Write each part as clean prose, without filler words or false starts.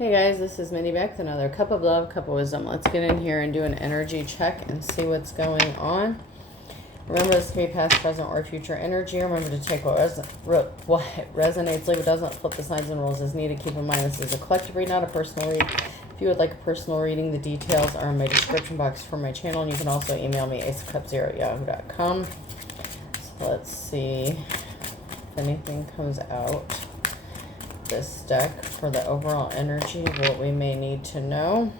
Hey guys, this is Mindy back with another cup of love, cup of wisdom. Let's get in here and do an energy check and see what's going on. Remember, this can be past, present, or future energy. Remember to take what resonates, leave what doesn't, flip the signs and rules as needed. Keep in mind this is a collective read, not a personal read. If you would like a personal reading, the details are in my description box for my channel, and you can also email me aceofcups0@yahoo.com. So let's see if anything comes out this deck for the overall energy, what we may need to know,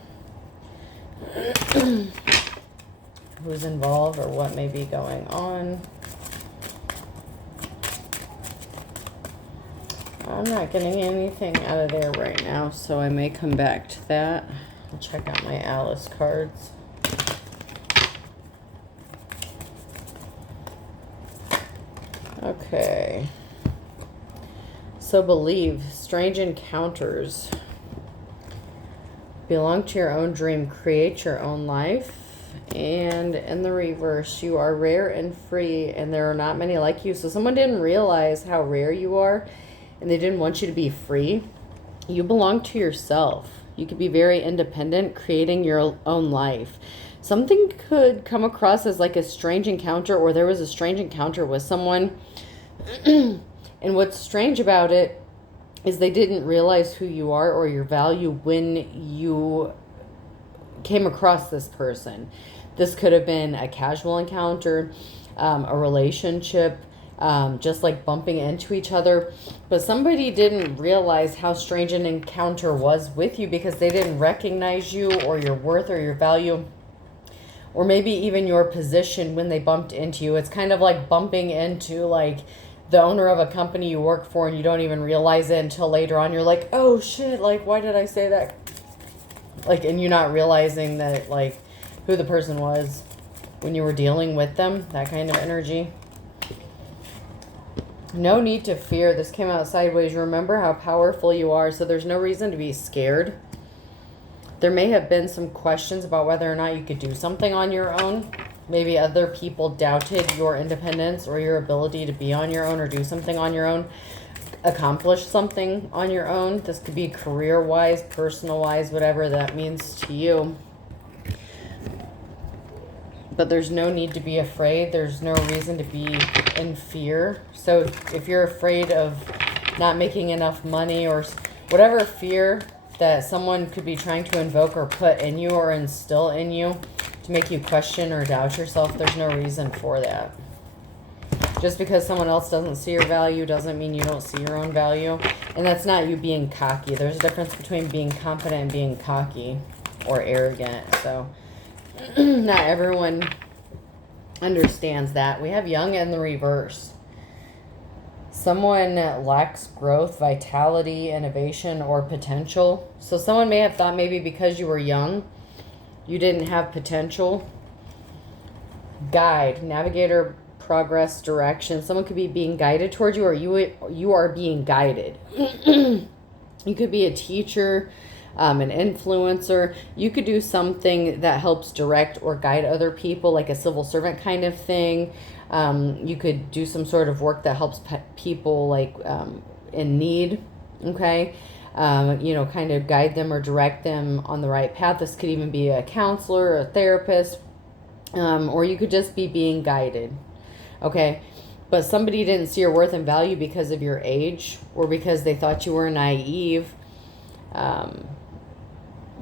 who's involved or what may be going on. I'm not getting anything out of there right now, so I may come back to that. I'll check out my Alice cards. Okay. So believe, strange encounters. Belong to your own dream, create your own life. And in the reverse, you are rare and free, and there are not many like you. So someone didn't realize how rare you are, and they didn't want you to be free. You belong to yourself. You could be very independent, creating your own life. Something could come across as like a strange encounter, or there was a strange encounter with someone. And what's strange about it is they didn't realize who you are or your value when you came across this person. This could have been a casual encounter, a relationship, just like bumping into each other. But somebody didn't realize how strange an encounter was with you because they didn't recognize you or your worth or your value, or maybe even your position when they bumped into you. It's kind of like bumping into like the owner of a company you work for, and you don't even realize it until later on. You're like, oh shit, like, why did I say that? Like, and you're not realizing that, like, who the person was when you were dealing with them. That kind of energy. No need to fear. This came out sideways. Remember how powerful you are, so there's no reason to be scared. There may have been some questions about whether or not you could do something on your own. Maybe other people doubted your independence or your ability to be on your own or do something on your own, accomplish something on your own. This could be career-wise, personal-wise, whatever that means to you. But there's no need to be afraid. There's no reason to be in fear. So if you're afraid of not making enough money or whatever fear that someone could be trying to invoke or put in you or instill in you to make you question or doubt yourself, there's no reason for that. Just because someone else doesn't see your value doesn't mean you don't see your own value. And that's not you being cocky. There's a difference between being confident and being cocky or arrogant. So not everyone understands that. We have young in the reverse. Someone lacks growth, vitality, innovation, or potential. So someone may have thought maybe because you were young, you didn't have potential. Guide, navigator, progress, direction. Someone could be being guided towards you, or you are being guided. You could be a teacher, an influencer. You could do something that helps direct or guide other people, like a civil servant kind of thing. You could do some sort of work that helps people like in need, okay? Kind of guide them or direct them on the right path. This could even be a counselor, a therapist, or you could just be being guided, okay? But somebody didn't see your worth and value because of your age or because they thought you were naive,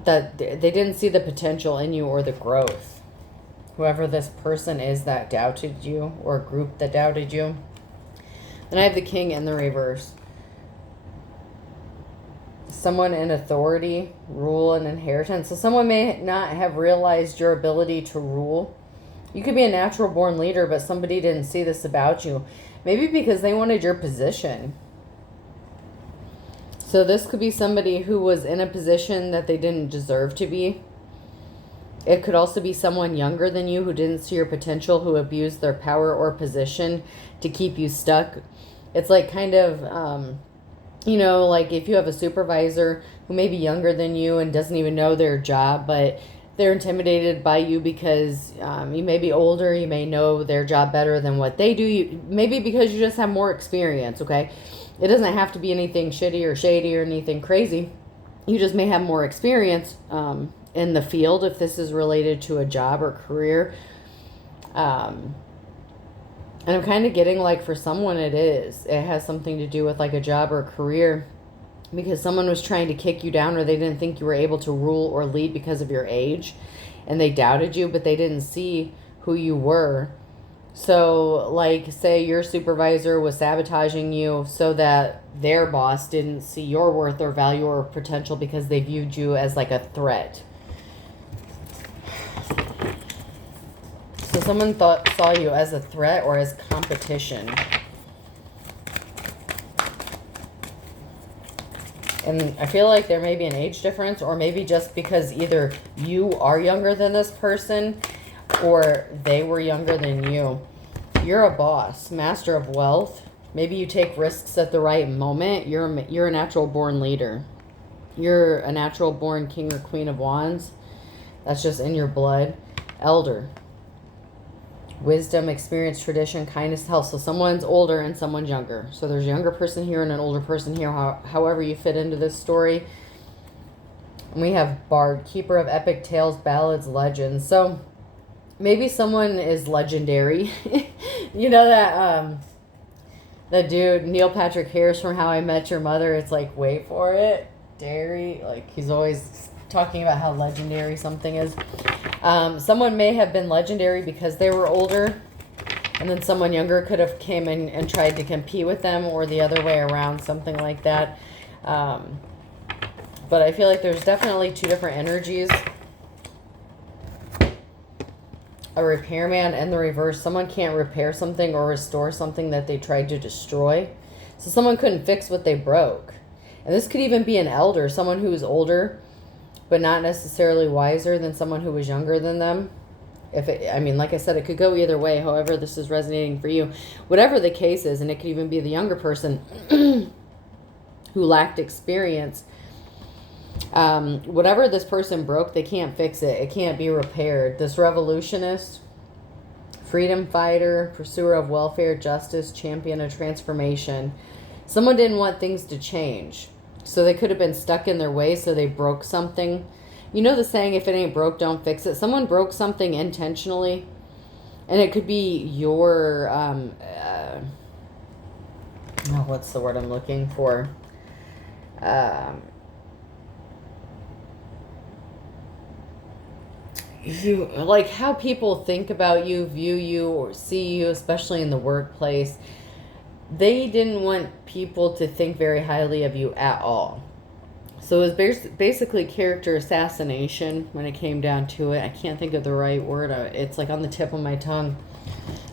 that they didn't see the potential in you or the growth. Whoever this person is that doubted you, or a group that doubted you. Then I have the King in the reverse. Someone in authority, rule, and inheritance. So someone may not have realized your ability to rule. You could be a natural born leader, but somebody didn't see this about you. Maybe because they wanted your position. So this could be somebody who was in a position that they didn't deserve to be. It could also be someone younger than you who didn't see your potential, who abused their power or position to keep you stuck. It's like kind of, like if you have a supervisor who may be younger than you and doesn't even know their job, but they're intimidated by you because you may be older, you may know their job better than what they do. Maybe because you just have more experience, okay? It doesn't have to be anything shitty or shady or anything crazy. You just may have more experience in the field if this is related to a job or career. And I'm kind of getting like for someone it has something to do with like a job or a career, because someone was trying to kick you down, or they didn't think you were able to rule or lead because of your age, and they doubted you, but they didn't see who you were. So, like, say your supervisor was sabotaging you so that their boss didn't see your worth or value or potential because they viewed you as like a threat. So someone saw you as a threat or as competition. And I feel like there may be an age difference, or maybe just because either you are younger than this person or they were younger than you. You're a boss, master of wealth. Maybe you take risks at the right moment. You're a natural born leader. You're a natural born king or queen of wands. That's just in your blood. Elder. Wisdom, experience, tradition, kindness, health. So someone's older and someone's younger. So there's a younger person here and an older person here, however you fit into this story. And we have Bard, keeper of epic tales, ballads, legends. So maybe someone is legendary. You know that dude, Neil Patrick Harris from How I Met Your Mother, it's like, wait for it, dairy. Like, he's always talking about how legendary something is. Someone may have been legendary because they were older, and then someone younger could have came in and tried to compete with them, or the other way around, something like that. But I feel like there's definitely two different energies. A repairman and the reverse. Someone can't repair something or restore something that they tried to destroy. So someone couldn't fix what they broke. And this could even be an elder, someone who is older, but not necessarily wiser than someone who was younger than them. Like I said, it could go either way, however this is resonating for you. Whatever the case is, and it could even be the younger person who lacked experience. Whatever this person broke, they can't fix it. It can't be repaired. This revolutionist, freedom fighter, pursuer of welfare, justice, champion of transformation. Someone didn't want things to change. So they could have been stuck in their way, so they broke something. You know the saying, if it ain't broke, don't fix it. Someone broke something intentionally. And it could be your, what's the word I'm looking for? You, like how people think about you, view you, or see you, especially in the workplace. They didn't want people to think very highly of you at all. So it was basically character assassination when it came down to it. I can't think of the right word. It's like on the tip of my tongue.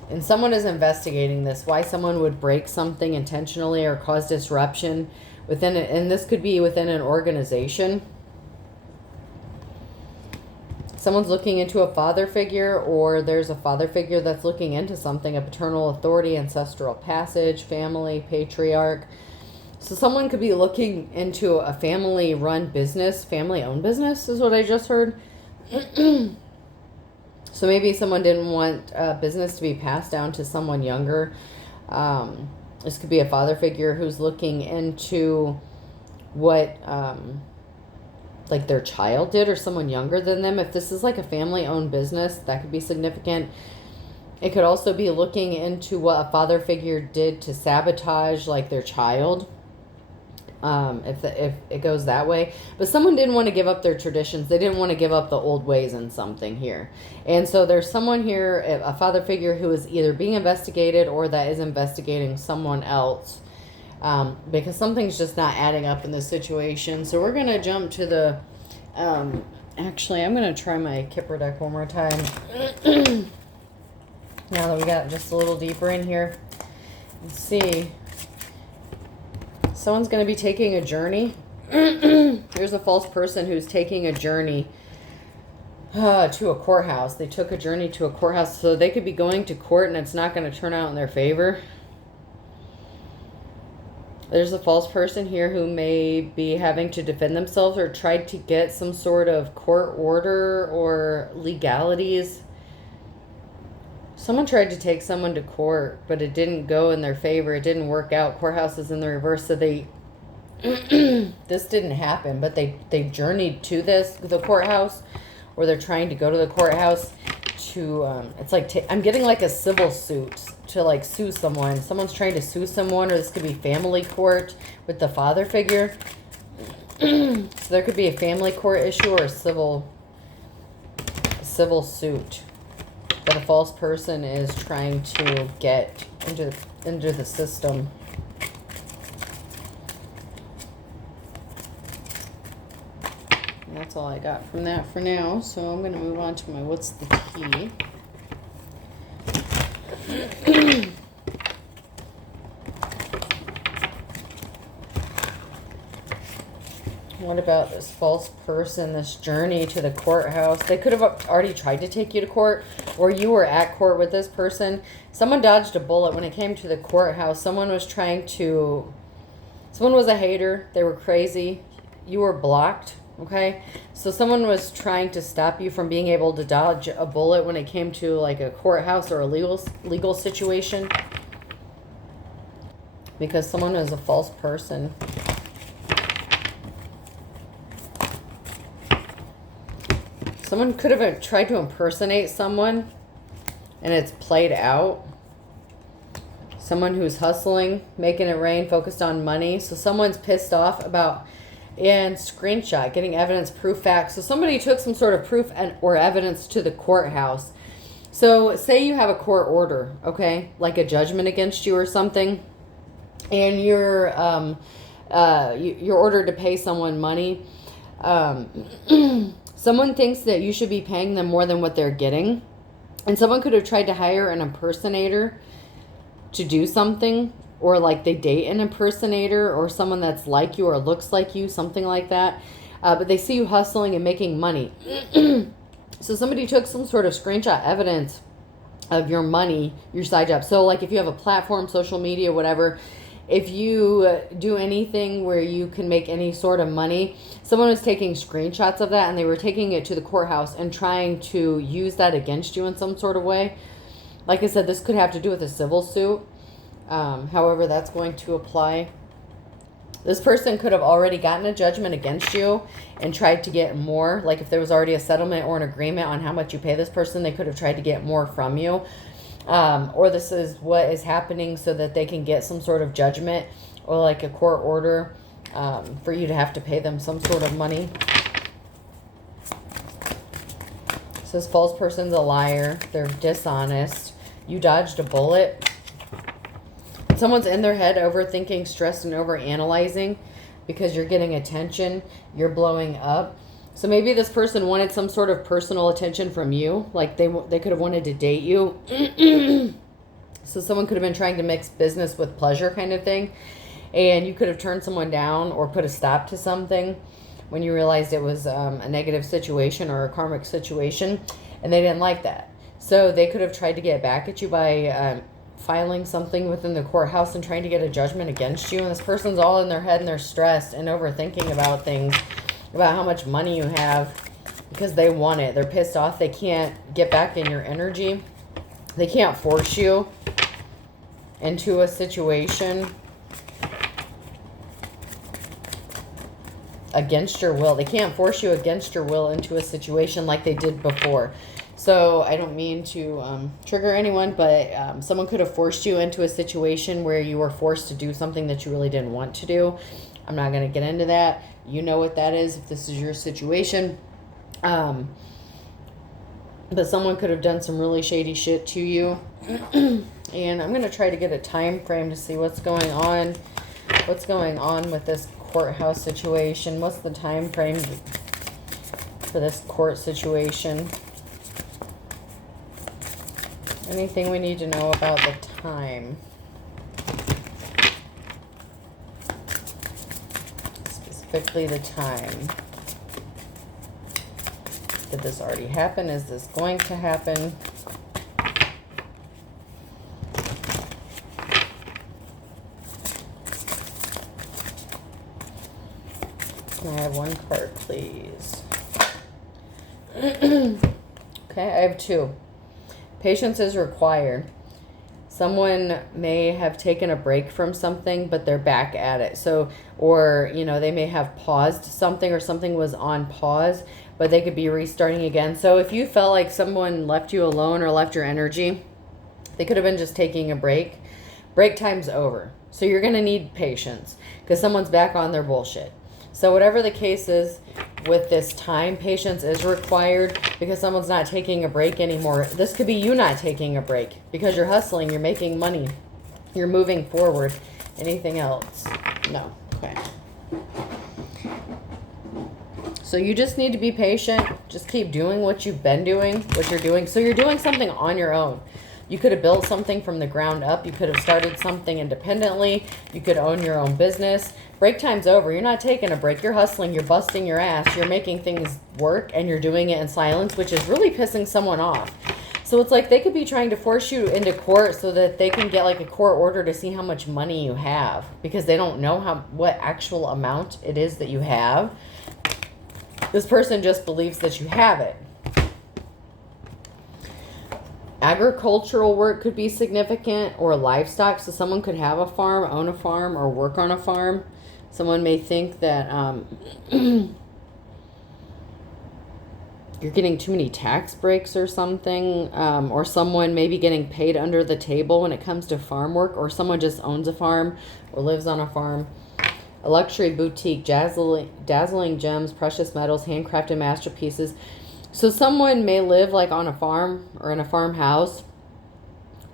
And someone is investigating this. Why someone would break something intentionally or cause disruption within it. And this could be within an organization. Someone's looking into a father figure, or there's a father figure that's looking into something, a paternal authority, ancestral passage, family, patriarch. So someone could be looking into a family-run business, family-owned business is what I just heard. So maybe someone didn't want business to be passed down to someone younger. This could be a father figure who's looking into what like their child did, or someone younger than them. If this is like a family-owned business, that could be significant. It could also be looking into what a father figure did to sabotage like their child. If it goes that way. But someone didn't want to give up their traditions. They didn't want to give up the old ways in something here. And so there's someone here, a father figure, who is either being investigated or that is investigating someone else. Because something's just not adding up in this situation. So we're going to jump to the... actually, I'm going to try my Kipper deck one more time. Now that we got just a little deeper in here. Let's see. Someone's going to be taking a journey. Here's a false person who's taking a journey to a courthouse. They took a journey to a courthouse. So they could be going to court and it's not going to turn out in their favor. There's a false person here who may be having to defend themselves or tried to get some sort of court order or legalities. Someone tried to take someone to court, but it didn't go in their favor. It didn't work out. Courthouse is in the reverse, so they this didn't happen, but they journeyed to the courthouse, or they're trying to go to the courthouse to, it's like, I'm getting like a civil suit to like sue someone. Someone's trying to sue someone, or this could be family court with the father figure. So there could be a family court issue or a civil suit that a false person is trying to get into the system. And that's all I got from that for now. So I'm going to move on to my what's the key. What about this false person, this journey to the courthouse? They could have already tried to take you to court, or you were at court with this person. Someone dodged a bullet when it came to the courthouse. Someone was a hater. They were crazy. You were blocked, okay? So someone was trying to stop you from being able to dodge a bullet when it came to like a courthouse or a legal situation. Because someone is a false person. Someone could have tried to impersonate someone, and it's played out. Someone who's hustling, making it rain, focused on money. So someone's pissed off about, and screenshot, getting evidence, proof, facts. So somebody took some sort of proof or evidence to the courthouse. So say you have a court order, okay, like a judgment against you or something, and you're ordered to pay someone money. Someone thinks that you should be paying them more than what they're getting. And someone could have tried to hire an impersonator to do something. Or like they date an impersonator or someone that's like you or looks like you, something like that. But they see you hustling and making money. So somebody took some sort of screenshot evidence of your money, your side job. So like if you have a platform, social media, whatever, if you do anything where you can make any sort of money, someone was taking screenshots of that and they were taking it to the courthouse and trying to use that against you in some sort of way. Like I said, this could have to do with a civil suit. However, that's going to apply. This person could have already gotten a judgment against you and tried to get more. Like if there was already a settlement or an agreement on how much you pay this person, they could have tried to get more from you. Or this is what is happening so that they can get some sort of judgment or like a court order for you to have to pay them some sort of money. So this false person's a liar. They're dishonest. You dodged a bullet. Someone's in their head overthinking, stressed, and overanalyzing because you're getting attention. You're blowing up. So maybe this person wanted some sort of personal attention from you. Like they could have wanted to date you. So someone could have been trying to mix business with pleasure kind of thing. And you could have turned someone down or put a stop to something when you realized it was a negative situation or a karmic situation. And they didn't like that. So they could have tried to get back at you by filing something within the courthouse and trying to get a judgment against you. And this person's all in their head and they're stressed and overthinking about things. About how much money you have because they want it. They're pissed off. They can't get back in your energy. They can't force you into a situation against your will. They can't force you against your will into a situation like they did before. So I don't mean to trigger anyone, but someone could have forced you into a situation where you were forced to do something that you really didn't want to do. I'm not going to get into that. You know what that is if this is your situation. But someone could have done some really shady shit to you. And I'm going to try to get a time frame to see what's going on. What's going on with this courthouse situation? What's the time frame for this court situation? Anything we need to know about the time? Specifically the time. Did this already happen? Is this going to happen? Can I have one card, please? Okay, I have two. Patience is required. Someone may have taken a break from something, but they're back at it. So, or, they may have paused something, or something was on pause, but they could be restarting again. So if you felt like someone left you alone or left your energy, they could have been just taking a break. Break time's over. So you're going to need patience because someone's back on their bullshit. So whatever the case is with this time, patience is required because someone's not taking a break anymore. This could be you not taking a break because you're hustling, you're making money, you're moving forward. Anything else? No. Okay. So you just need to be patient. Just keep doing what you've been doing, what you're doing. So you're doing something on your own. You could have built something from the ground up. You could have started something independently. You could own your own business. Break time's over. You're not taking a break. You're hustling. You're busting your ass. You're making things work, and you're doing it in silence, which is really pissing someone off. So it's like they could be trying to force you into court so that they can get like a court order to see how much money you have because they don't know what actual amount it is that you have. This person just believes that you have it. Agricultural work could be significant, or livestock. So someone could have a farm, own a farm, or work on a farm. Someone may think that you're getting too many tax breaks or something, or someone may be getting paid under the table when it comes to farm work, or someone just owns a farm or lives on a farm. A luxury boutique, dazzling gems, precious metals, handcrafted masterpieces. So someone may live like on a farm or in a farmhouse,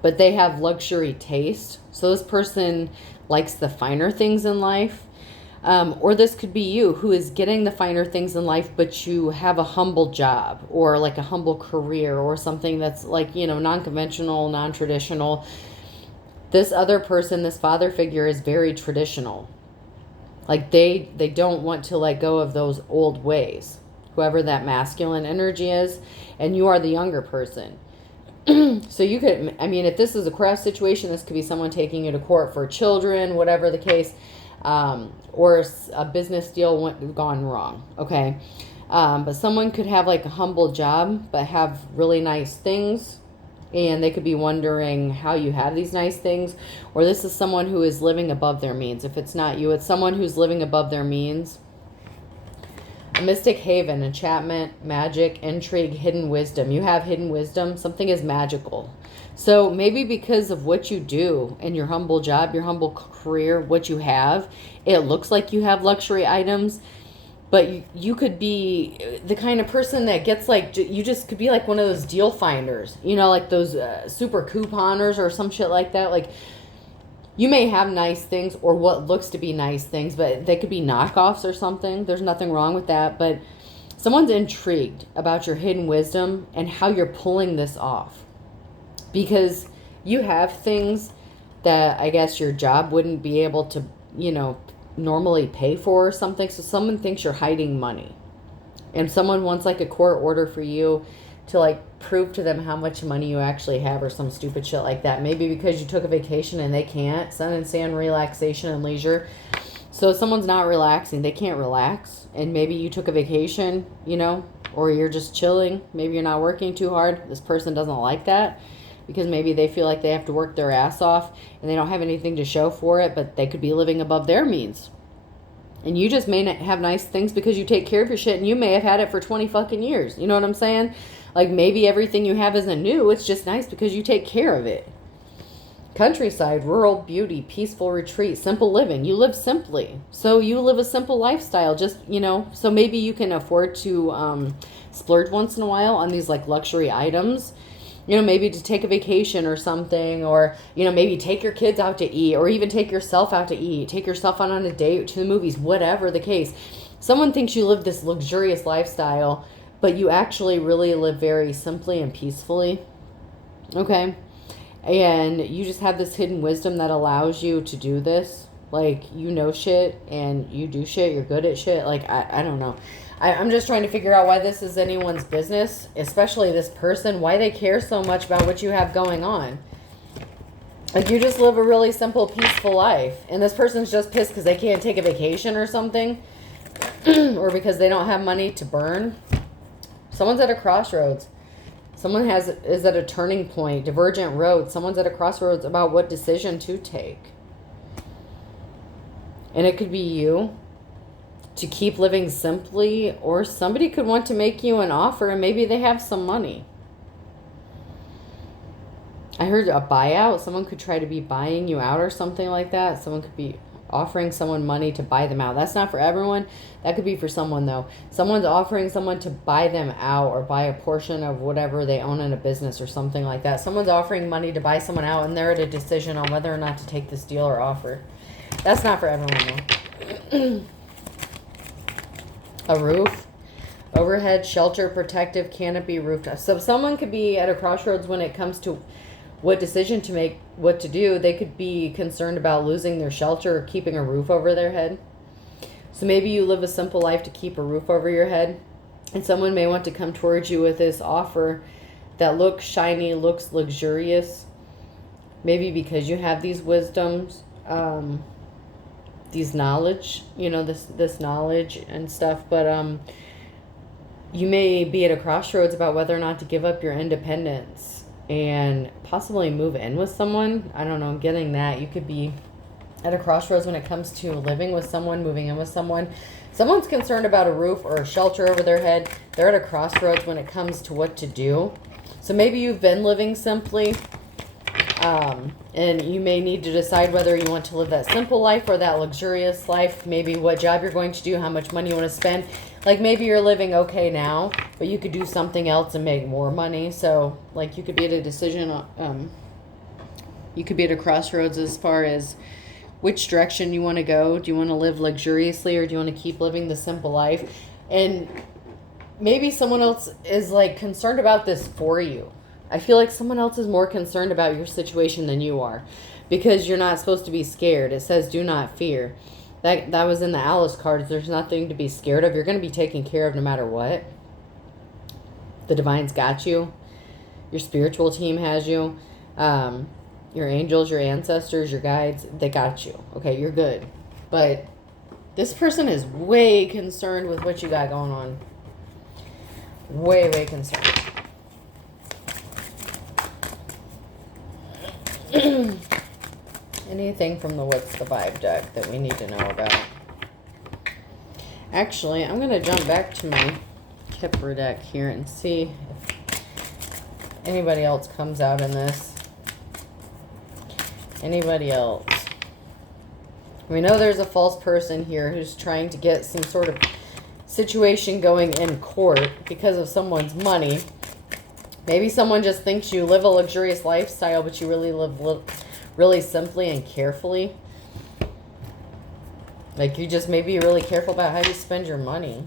but they have luxury taste. So this person likes the finer things in life. Or this could be you who is getting the finer things in life, but you have a humble job or like a humble career or something that's like, non-conventional, non-traditional. This other person, this father figure, is very traditional. Like they don't want to let go of those old ways. Whoever that masculine energy is, and you are the younger person. So you could, if this is a cross situation, this could be someone taking you to court for children, whatever the case, or a business deal gone wrong, okay? But someone could have like a humble job, but have really nice things, and they could be wondering how you have these nice things. Or this is someone who is living above their means. If it's not you, it's someone who's living above their means. A mystic haven, enchantment, magic, intrigue, hidden wisdom. You have hidden wisdom. Something is magical. So maybe because of what you do in your humble job, your humble career, what you have, it looks like you have luxury items. But you could be the kind of person that gets like, you just could be like one of those deal finders. Like those super couponers or some shit like that. Like, you may have nice things or what looks to be nice things, but they could be knockoffs or something. There's nothing wrong with that. But someone's intrigued about your hidden wisdom and how you're pulling this off. Because you have things that I guess your job wouldn't be able to, normally pay for or something. So someone thinks you're hiding money. And someone wants like a court order for you to like prove to them how much money you actually have or some stupid shit like that. Maybe because you took a vacation and they can't. Sun and sand, relaxation and leisure. So someone's not relaxing. They can't relax. And maybe you took a vacation, or you're just chilling. Maybe you're not working too hard. This person doesn't like that because maybe they feel like they have to work their ass off and they don't have anything to show for it, but they could be living above their means. And you just may not have nice things because you take care of your shit, and you may have had it for 20 fucking years. You know what I'm saying? Like maybe everything you have isn't new. It's just nice because you take care of it. Countryside, rural beauty, peaceful retreat, simple living. You live simply. So you live a simple lifestyle. Just, so maybe you can afford to splurge once in a while on these like luxury items. Maybe to take a vacation or something, or, maybe take your kids out to eat, or even take yourself out to eat, take yourself out on a date to the movies, whatever the case. Someone thinks you live this luxurious lifestyle, but you actually really live very simply and peacefully. Okay. And you just have this hidden wisdom that allows you to do this. Like, shit and you do shit. You're good at shit. Like, I don't know. I'm just trying to figure out why this is anyone's business, especially this person, why they care so much about what you have going on. Like, you just live a really simple, peaceful life. And this person's just pissed because they can't take a vacation or something. Or because they don't have money to burn. Someone's at a crossroads. Someone is at a turning point, divergent road. Someone's at a crossroads about what decision to take. And it could be you to keep living simply, or somebody could want to make you an offer and maybe they have some money. I heard a buyout. Someone could try to be buying you out or something like that. Someone could be offering someone money to buy them out. That's not for everyone. That could be for someone, though. Someone's offering someone to buy them out or buy a portion of whatever they own in a business or something like that. Someone's offering money to buy someone out, and they're at a decision on whether or not to take this deal or offer. That's not for everyone, though. A roof. Overhead, shelter, protective, canopy, rooftop. So someone could be at a crossroads when it comes to what decision to make, what to do. They could be concerned about losing their shelter or keeping a roof over their head. So maybe you live a simple life to keep a roof over your head, and someone may want to come towards you with this offer that looks shiny, looks luxurious, maybe because you have these wisdoms, these knowledge, this knowledge and stuff. But you may be at a crossroads about whether or not to give up your independence and possibly move in with someone. I don't know, I'm getting that. You could be at a crossroads when it comes to living with someone, moving in with someone. Someone's concerned about a roof or a shelter over their head. They're at a crossroads when it comes to what to do. So maybe you've been living simply, and you may need to decide whether you want to live that simple life or that luxurious life. Maybe what job you're going to do, how much money you want to spend. Like maybe you're living okay now, but you could do something else and make more money. So like you could be at a decision, you could be at a crossroads as far as which direction you want to go. Do you want to live luxuriously, or do you want to keep living the simple life? And maybe someone else is like concerned about this for you. I feel like someone else is more concerned about your situation than you are, because you're not supposed to be scared. It says do not fear. That was in the Alice cards. There's nothing to be scared of. You're going to be taken care of no matter what. The Divine's got you. Your spiritual team has you. Your angels, your ancestors, your guides, they got you. Okay, you're good. But this person is way concerned with what you got going on. Way, way concerned. Anything from the What's the Vibe deck that we need to know about? Actually, I'm going to jump back to my Kipper deck here and see if anybody else comes out in this. Anybody else? We know there's a false person here who's trying to get some sort of situation going in court because of someone's money. Maybe someone just thinks you live a luxurious lifestyle, but you really live really simply and carefully. Like you just maybe you're really careful about how you spend your money.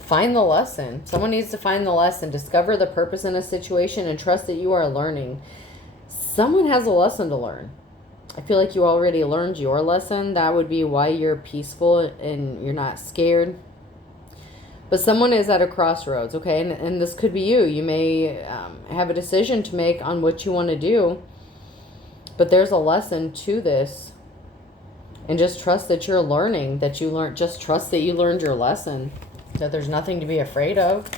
Find the lesson. Someone needs to find the lesson. Discover the purpose in a situation and trust that you are learning. Someone has a lesson to learn. I feel like you already learned your lesson. That would be why you're peaceful and you're not scared. But someone is at a crossroads, okay? And this could be you. You may have a decision to make on what you want to do. But there's a lesson to this. And just trust that you're learning, that you learned. Just trust that you learned your lesson. That there's nothing to be afraid of.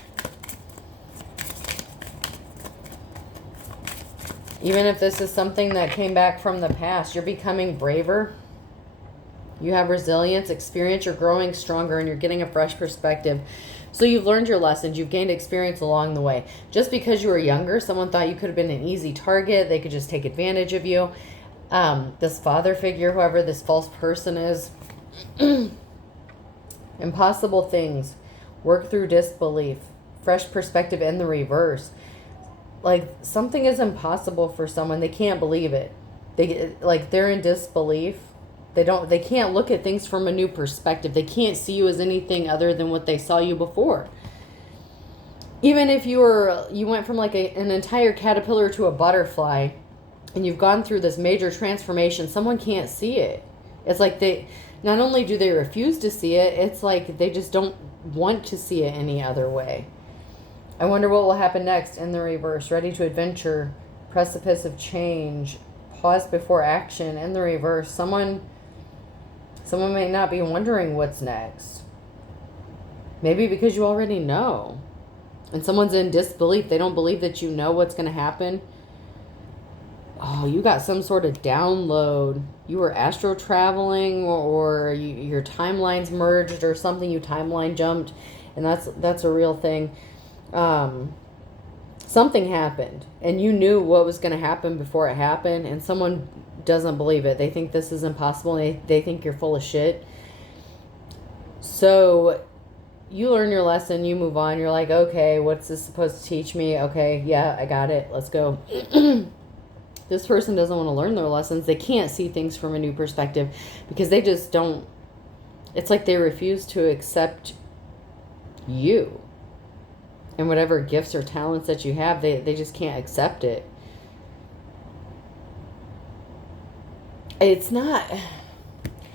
Even if this is something that came back from the past, you're becoming braver. You have resilience, experience, you're growing stronger, and you're getting a fresh perspective. So you've learned your lessons. You've gained experience along the way. Just because you were younger, someone thought you could have been an easy target. They could just take advantage of you. This father figure, whoever this false person is. Impossible things. Work through disbelief. Fresh perspective in the reverse. Like something is impossible for someone. They can't believe it. They're in disbelief. They can't look at things from a new perspective. They can't see you as anything other than what they saw you before. Even if you went from like an entire caterpillar to a butterfly, and you've gone through this major transformation, someone can't see it. It's like not only do they refuse to see it, it's like they just don't want to see it any other way. I wonder what will happen next in the reverse. Ready to adventure, precipice of change, pause before action. In the reverse, someone may not be wondering what's next. Maybe because you already know. And someone's in disbelief. They don't believe that you know what's going to happen. Oh, you got some sort of download. You were astro traveling, or your timelines merged or something. You timeline jumped, and that's a real thing. Something happened, and you knew what was going to happen before it happened, and someone doesn't believe it. They think this is impossible, and they think you're full of shit. So you learn your lesson, you move on. You're like, okay, what's this supposed to teach me? Okay, yeah, I got it. Let's go. This person doesn't want to learn their lessons. They can't see things from a new perspective because they just don't. It's like they refuse to accept you and whatever gifts or talents that you have. They just can't accept it. It's not.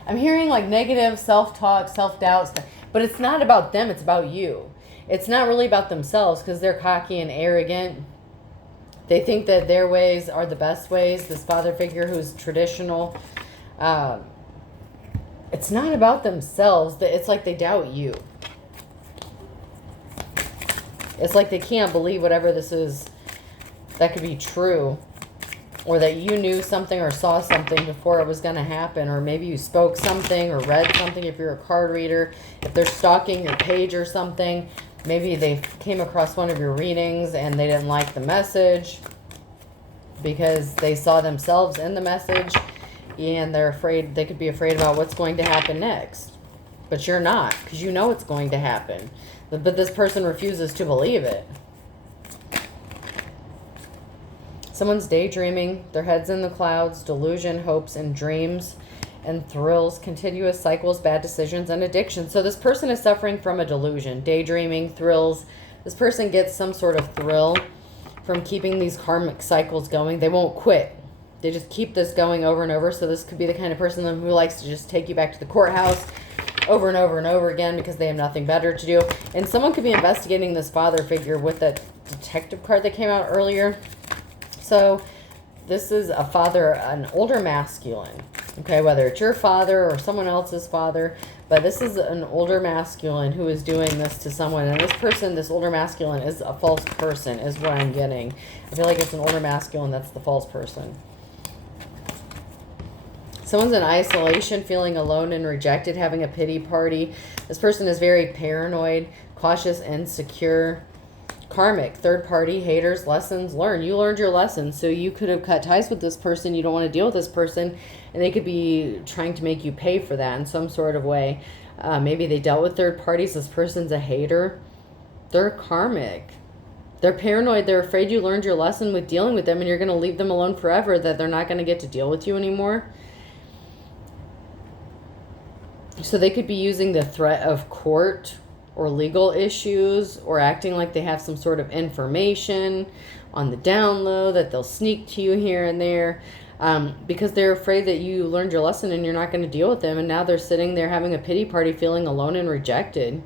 I'm hearing like negative self-talk, self-doubt stuff, but it's not about them. It's about you. It's not really about themselves because they're cocky and arrogant. They think that their ways are the best ways. This father figure who's traditional. It's not about themselves. It's like they doubt you. It's like they can't believe whatever this is that could be true. Or that you knew something or saw something before it was going to happen. Or maybe you spoke something or read something if you're a card reader. If they're stalking your page or something. Maybe they came across one of your readings and they didn't like the message because they saw themselves in the message and they're afraid, they could be afraid about what's going to happen next. But you're not, because you know it's going to happen. But this person refuses to believe it. Someone's daydreaming, their head's in the clouds, delusion, hopes, and dreams. And thrills, continuous cycles, bad decisions, and addiction. So this person is suffering from a delusion, daydreaming, thrills. This person gets some sort of thrill from keeping these karmic cycles going. They won't quit. They just keep this going over and over. So this could be the kind of person who likes to just take you back to the courthouse over and over and over again because they have nothing better to do. And someone could be investigating this father figure with that detective card that came out earlier. So this is a father, an older masculine. Okay, whether it's your father or someone else's father, but this is an older masculine who is doing this to someone. And this person, this older masculine, is a false person, is what I'm getting. I feel like it's an older masculine that's the false person. Someone's in isolation, feeling alone and rejected, having a pity party. This person is very paranoid, cautious, insecure. Karmic, third party, haters, lessons learned. You learned your lessons, so you could have cut ties with this person. You don't want to deal with this person, and they could be trying to make you pay for that in some sort of way. Maybe they dealt with third parties. This person's a hater. They're karmic. They're paranoid. They're afraid you learned your lesson with dealing with them, and you're going to leave them alone forever, that they're not going to get to deal with you anymore. So they could be using the threat of court or legal issues, or acting like they have some sort of information on the down low that they'll sneak to you here and there, because they're afraid that you learned your lesson and you're not going to deal with them, and now they're sitting there having a pity party, feeling alone and rejected.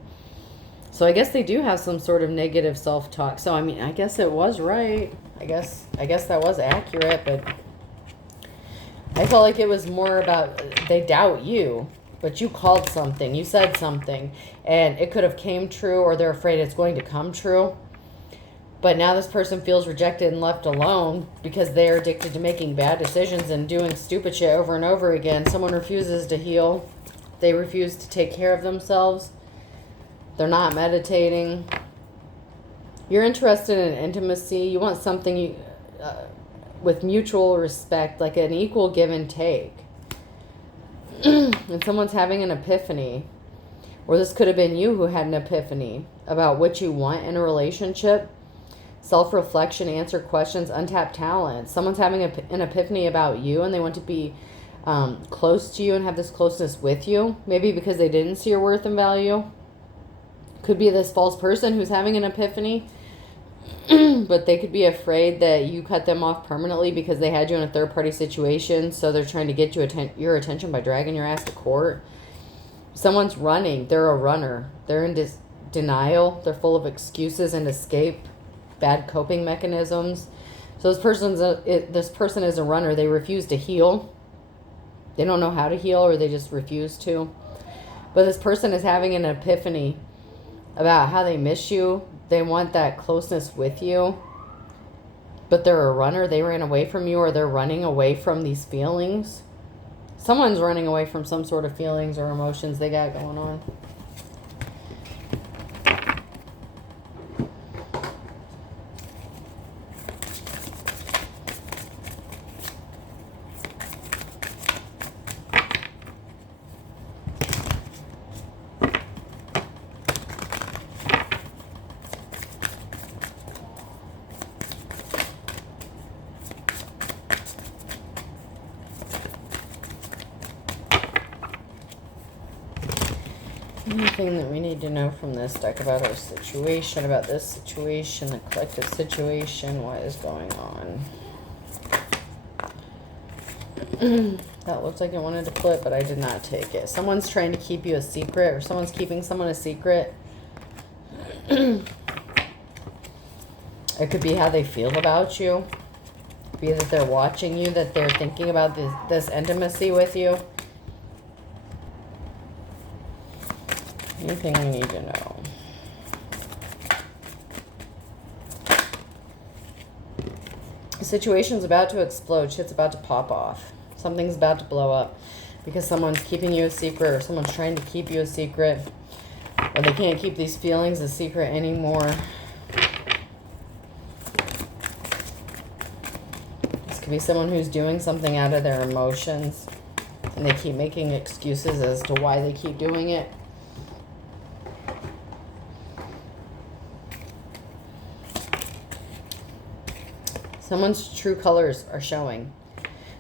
So I guess they do have some sort of negative self-talk. So I mean, I guess it was right. I guess that was accurate, but I felt like it was more about they doubt you. But you called something, you said something, and it could have came true, or they're afraid it's going to come true. But now this person feels rejected and left alone because they're addicted to making bad decisions and doing stupid shit over and over again. Someone refuses to heal. They refuse to take care of themselves. They're not meditating. You're interested in intimacy. You want something with mutual respect, like an equal give and take. And someone's having an epiphany, or this could have been you who had an epiphany about what you want in a relationship. Self-reflection, answer questions, untapped talent. Someone's having an epiphany about you, and they want to be close to you and have this closeness with you, maybe because they didn't see your worth and value. Could be this false person who's having an epiphany, but they could be afraid that you cut them off permanently because they had you in a third-party situation, so they're trying to get your attention by dragging your ass to court. Someone's running. They're a runner. They're in denial. They're full of excuses and escape, bad coping mechanisms. So this person is a runner. They refuse to heal. They don't know how to heal, or they just refuse to. But this person is having an epiphany about how they miss you. They want that closeness with you. But they're a runner. They ran away from you, or they're running away from these feelings. Someone's running away from some sort of feelings or emotions they got going on. Anything that we need to know from this deck about our situation, about this situation, the collective situation, what is going on? That looks like it wanted to flip, but I did not take it. Someone's trying to keep you a secret, or someone's keeping someone a secret. It could be how they feel about you. It could be that they're watching you, that they're thinking about this intimacy with you. Anything we need to know. The situation's about to explode. Shit's about to pop off. Something's about to blow up because someone's keeping you a secret, or someone's trying to keep you a secret, or they can't keep these feelings a secret anymore. This could be someone who's doing something out of their emotions, and they keep making excuses as to why they keep doing it. Someone's true colors are showing.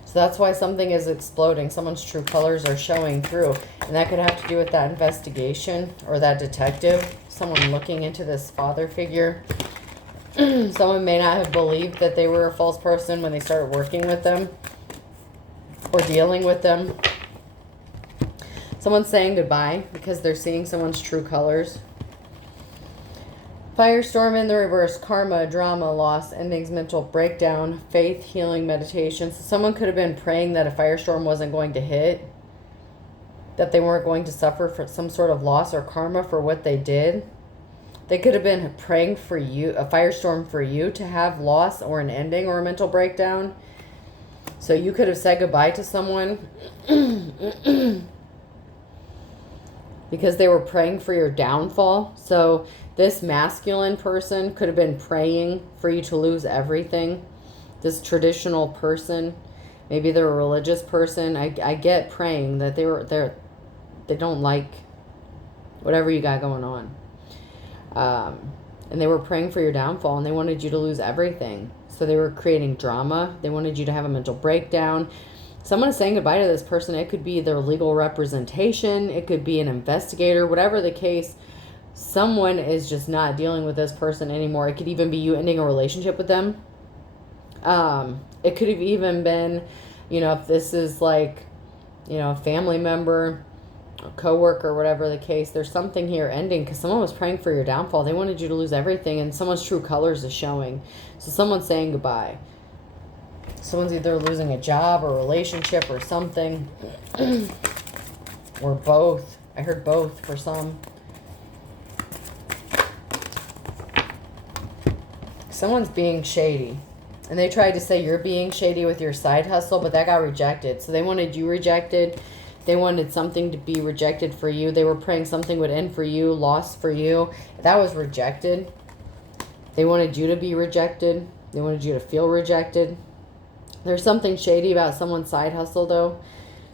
So that's why something is exploding. Someone's true colors are showing through. And that could have to do with that investigation, or that detective. Someone looking into this father figure. Someone may not have believed that they were a false person when they started working with them or dealing with them. Someone's saying goodbye because they're seeing someone's true colors. Firestorm in the reverse, karma, drama, loss, endings, mental breakdown, faith, healing, meditation. So someone could have been praying that a firestorm wasn't going to hit, that they weren't going to suffer for some sort of loss or karma for what they did. They could have been praying for you, a firestorm for you to have loss or an ending or a mental breakdown. So you could have said goodbye to someone because they were praying for your downfall. So this masculine person could have been praying for you to lose everything. This traditional person, maybe they're a religious person. I get praying that they don't like whatever you got going on. And they were praying for your downfall, and they wanted you to lose everything. So they were creating drama. They wanted you to have a mental breakdown. Someone is saying goodbye to this person. It could be their legal representation. It could be an investigator. Whatever the case, someone is just not dealing with this person anymore. It could even be you ending a relationship with them. It could have even been, if this is like, a family member, a coworker, whatever the case, there's something here ending because someone was praying for your downfall. They wanted you to lose everything, and someone's true colors is showing. So someone's saying goodbye. Someone's either losing a job or a relationship or something, or both. I heard both for some. Someone's being shady. And they tried to say you're being shady with your side hustle, but that got rejected. So they wanted you rejected. They wanted something to be rejected for you. They were praying something would end for you, loss for you. That was rejected. They wanted you to be rejected. They wanted you to feel rejected. There's something shady about someone's side hustle, though.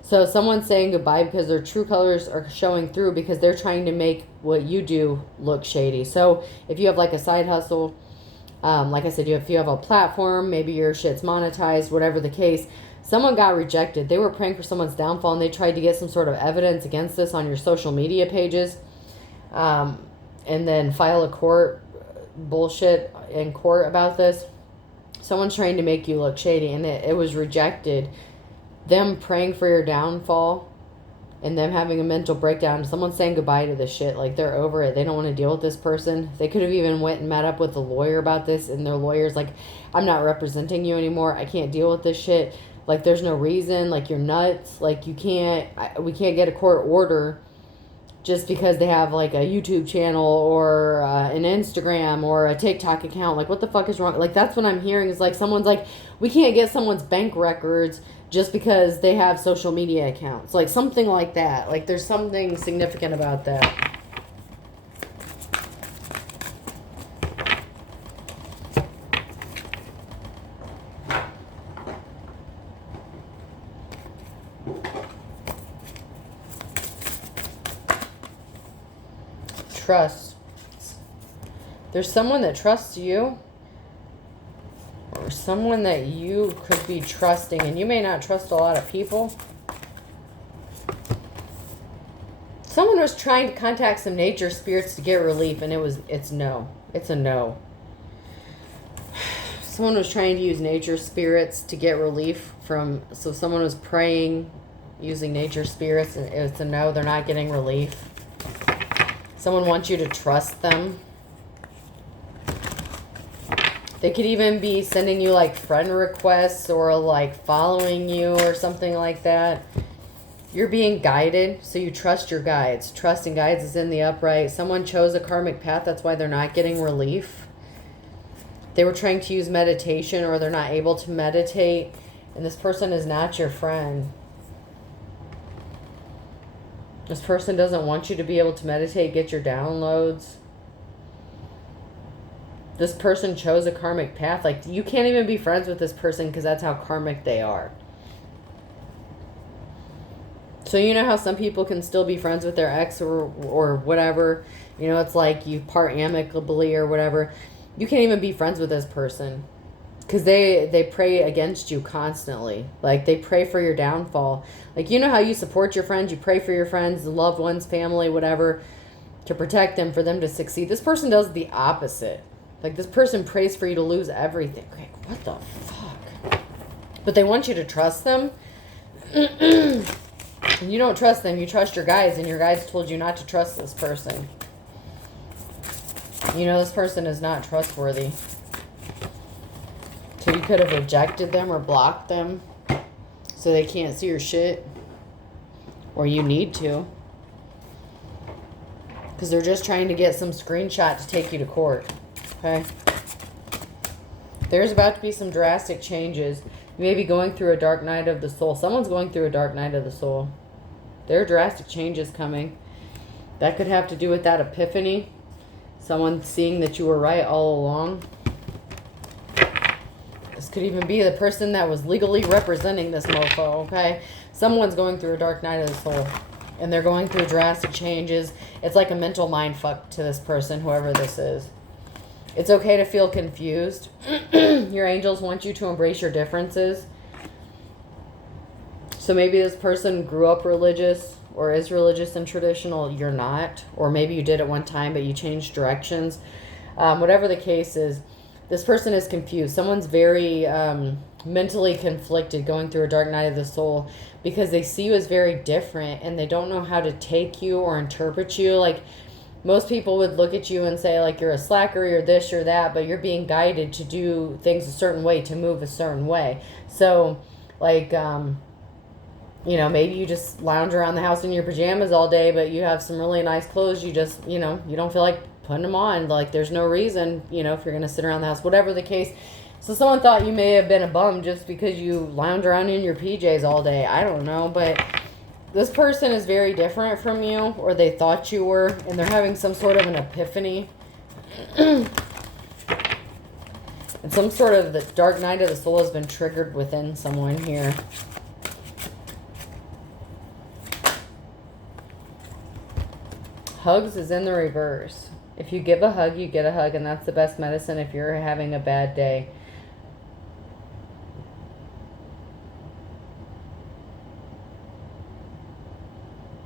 So someone's saying goodbye because their true colors are showing through because they're trying to make what you do look shady. So if you have like a side hustle, like I said, if you have a platform, maybe your shit's monetized, whatever the case, someone got rejected. They were praying for someone's downfall, and they tried to get some sort of evidence against this on your social media pages, and then file a court bullshit in court about this. Someone's trying to make you look shady, and it was rejected. Them praying for your downfall and them having a mental breakdown. Someone's saying goodbye to this shit. Like, they're over it. They don't want to deal with this person. They could have even went and met up with a lawyer about this, and their lawyer's like, I'm not representing you anymore. I can't deal with this shit. Like, there's no reason. Like, you're nuts. Like, we can't get a court order just because they have like a YouTube channel or an Instagram or a TikTok account. Like, what the fuck is wrong? Like, that's what I'm hearing is like someone's like, we can't get someone's bank records just because they have social media accounts. Like, something like that. Like, there's something significant about that. Trust. There's someone that trusts you, or someone that you could be trusting, and you may not trust a lot of people. Someone was trying to contact some nature spirits to get relief, and it's no. It's a no. Someone was trying to use nature spirits to get relief from, so someone was praying using nature spirits, and it's a no. They're not getting relief. Someone wants you to trust them. They could even be sending you like friend requests or like following you or something like that. You're being guided, so you trust your guides. Trust in guides is in the upright. Someone chose a karmic path, that's why they're not getting relief. They were trying to use meditation, or they're not able to meditate, and this person is not your friend. This person doesn't want you to be able to meditate, get your downloads. This person chose a karmic path. Like, you can't even be friends with this person because that's how karmic they are. So you know how some people can still be friends with their ex or whatever. You know, it's like you part amicably or whatever. You can't even be friends with this person. Because they pray against you constantly. Like, they pray for your downfall. Like, you know how you support your friends, you pray for your friends, loved ones, family, whatever, to protect them, for them to succeed. This person does the opposite. Like, this person prays for you to lose everything. Okay, what the fuck? But they want you to trust them. And you don't trust them, you trust your guides, and your guides told you not to trust this person. You know this person is not trustworthy. So you could have rejected them or blocked them so they can't see your shit. Or you need to. Because they're just trying to get some screenshot to take you to court. Okay? There's about to be some drastic changes. You may be going through a dark night of the soul. Someone's going through a dark night of the soul. There are drastic changes coming. That could have to do with that epiphany. Someone seeing that you were right all along. This could even be the person that was legally representing this mofo, okay? Someone's going through a dark night of the soul. And they're going through drastic changes. It's like a mental mind fuck to this person, whoever this is. It's okay to feel confused. Your angels want you to embrace your differences. So maybe this person grew up religious or is religious and traditional. You're not. Or maybe you did at one time, but you changed directions. Whatever the case is, this person is confused. Someone's very mentally conflicted, going through a dark night of the soul, because they see you as very different and they don't know how to take you or interpret you. Like, most people would look at you and say, like, you're a slacker, you're this, you're that, but you're being guided to do things a certain way, to move a certain way. So, like, you know, maybe you just lounge around the house in your pajamas all day, but you have some really nice clothes. You just, you know, you don't feel like putting them on. Like, there's no reason, you know, if you're going to sit around the house, whatever the case. So someone thought you may have been a bum just because you lounge around in your PJs all day. I don't know, but this person is very different from you, or they thought you were, and they're having some sort of an epiphany. And some sort of the dark night of the soul has been triggered within someone here. Hugs is in the reverse. If you give a hug, you get a hug, and that's the best medicine if you're having a bad day.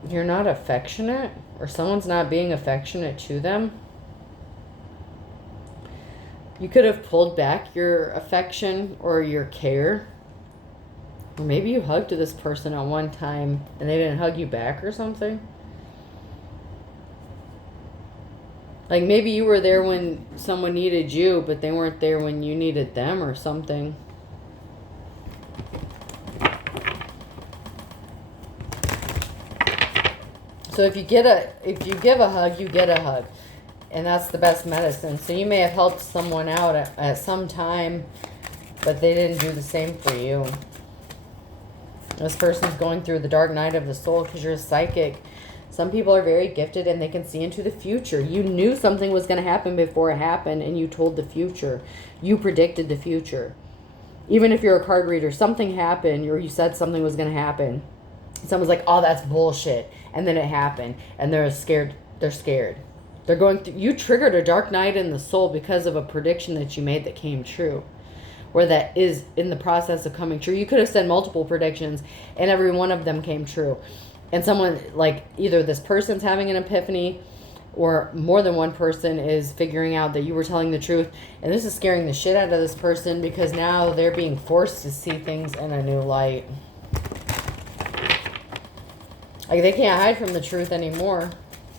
You're not affectionate, or someone's not being affectionate to them. You could have pulled back your affection or your care. Or maybe you hugged this person at one time and they didn't hug you back or something. Like, maybe you were there when someone needed you, but they weren't there when you needed them or something. So if you give a hug, you get a hug. And that's the best medicine. So you may have helped someone out at some time, but they didn't do the same for you. This person's going through the dark night of the soul because you're a psychic. Some people are very gifted and they can see into the future. You knew something was going to happen before it happened, and you told the future. You predicted the future. Even if you're a card reader, something happened, or you said something was going to happen. Someone's like, oh, that's bullshit. And then it happened, and they're scared. They're scared. They're going through, you triggered a dark night in the soul because of a prediction that you made that came true, or that is in the process of coming true. You could have said multiple predictions, and every one of them came true. And someone, like, either this person's having an epiphany, or more than one person is figuring out that you were telling the truth. And this is scaring the shit out of this person because now they're being forced to see things in a new light. Like, they can't hide from the truth anymore.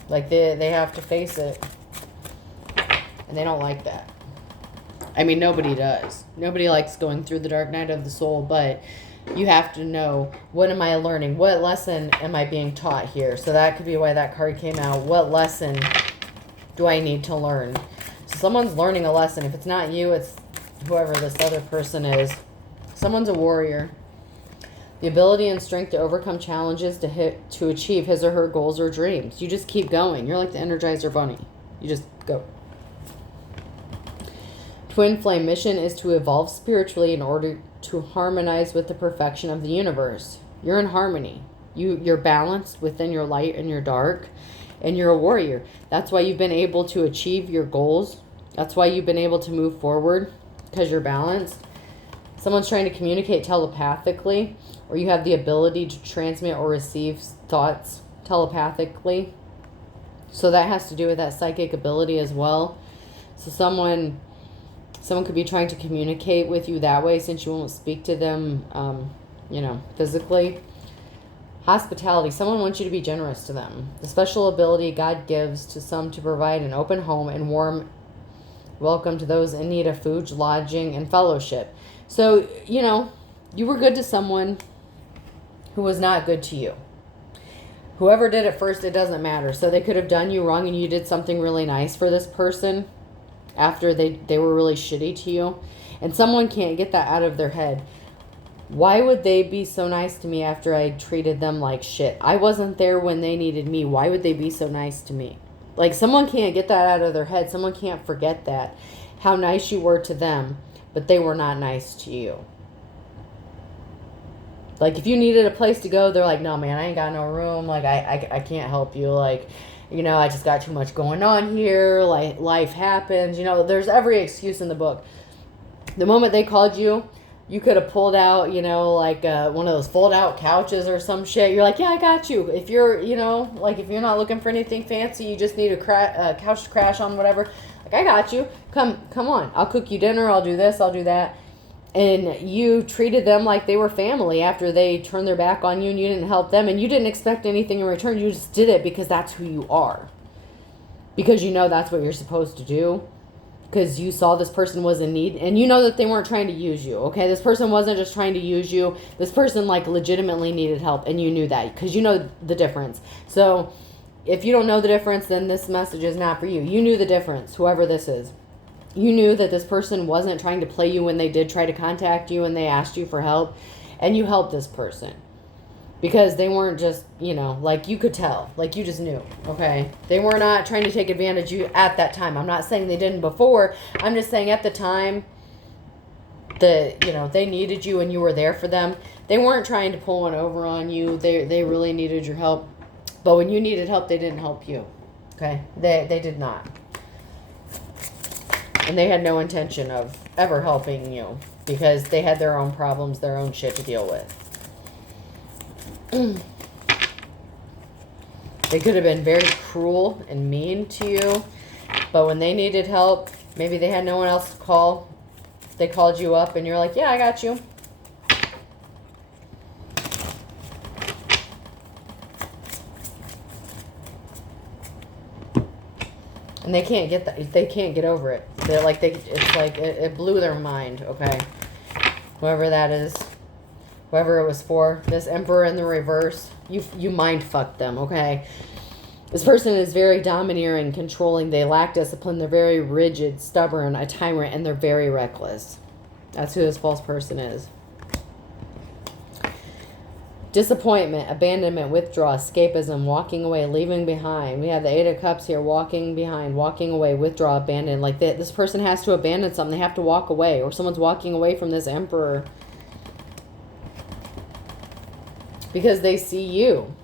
Like, they have to face it. And they don't like that. I mean, nobody does. Nobody likes going through the dark night of the soul, but you have to know, what am I learning? What lesson am I being taught here? So that could be why that card came out. What lesson do I need to learn? So someone's learning a lesson. If it's not you, it's whoever this other person is. Someone's a warrior. The ability and strength to overcome challenges to achieve his or her goals or dreams. You just keep going. You're like the Energizer Bunny. You just go. Twin flame mission is to evolve spiritually in order to harmonize with the perfection of the universe. You're in harmony. You're balanced within your light and your dark, and you're a warrior. That's why you've been able to achieve your goals. That's why you've been able to move forward, because you're balanced. Someone's trying to communicate telepathically, or you have the ability to transmit or receive thoughts telepathically. So that has to do with that psychic ability as well. So someone could be trying to communicate with you that way, since you won't speak to them, physically. Hospitality. Someone wants you to be generous to them. The special ability God gives to some to provide an open home and warm welcome to those in need of food, lodging, and fellowship. So, you were good to someone who was not good to you. Whoever did it first, it doesn't matter. So they could have done you wrong, and you did something really nice for this person after they were really shitty to you. And someone can't get that out of their head. Why would they be so nice to me after I treated them like shit? I wasn't there when they needed me. Why would they be so nice to me? Like, someone can't get that out of their head. Someone can't forget that. How nice you were to them, but they were not nice to you. Like, if you needed a place to go, they're like, no, man, I ain't got no room. Like, I can't help you. Like, I just got too much going on here. Like, life happens. There's every excuse in the book. The moment they called you, you could have pulled out, one of those fold-out couches or some shit. You're like, yeah, I got you. If you're, if you're not looking for anything fancy, you just need a couch to crash on, whatever. Like, I got you. Come on. I'll cook you dinner. I'll do this. I'll do that. And you treated them like they were family after they turned their back on you, and you didn't help them, and you didn't expect anything in return. You just did it because that's who you are. Because that's what you're supposed to do. Because you saw this person was in need, and you know that they weren't trying to use you, okay? This person wasn't just trying to use you. This person, legitimately needed help, and you knew that because you know the difference. So if you don't know the difference, then this message is not for you. You knew the difference, whoever this is. You knew that this person wasn't trying to play you when they did try to contact you and they asked you for help, and you helped this person. Because they weren't just, you could tell. Like, you just knew, okay? They were not trying to take advantage of you at that time. I'm not saying they didn't before. I'm just saying at the time that, they needed you and you were there for them. They weren't trying to pull one over on you. They really needed your help. But when you needed help, they didn't help you, okay? They did not. And they had no intention of ever helping you because they had their own problems, their own shit to deal with. They could have been very cruel and mean to you, but when they needed help, maybe they had no one else to call. They called you up and you're like, yeah, I got you. And they can't get that. They can't get over it. They're like, it blew their mind, okay? Whoever that is. Whoever it was for, this Emperor in the reverse, you mind fucked them, okay? This person is very domineering, controlling. They lack discipline. They're very rigid, stubborn, a tyrant, and they're very reckless. That's who this false person is. Disappointment, abandonment, withdrawal, escapism, walking away, leaving behind. We have the Eight of Cups here, walking behind, walking away, withdraw, abandon. Like this person has to abandon something. They have to walk away, or someone's walking away from this Emperor because they see you.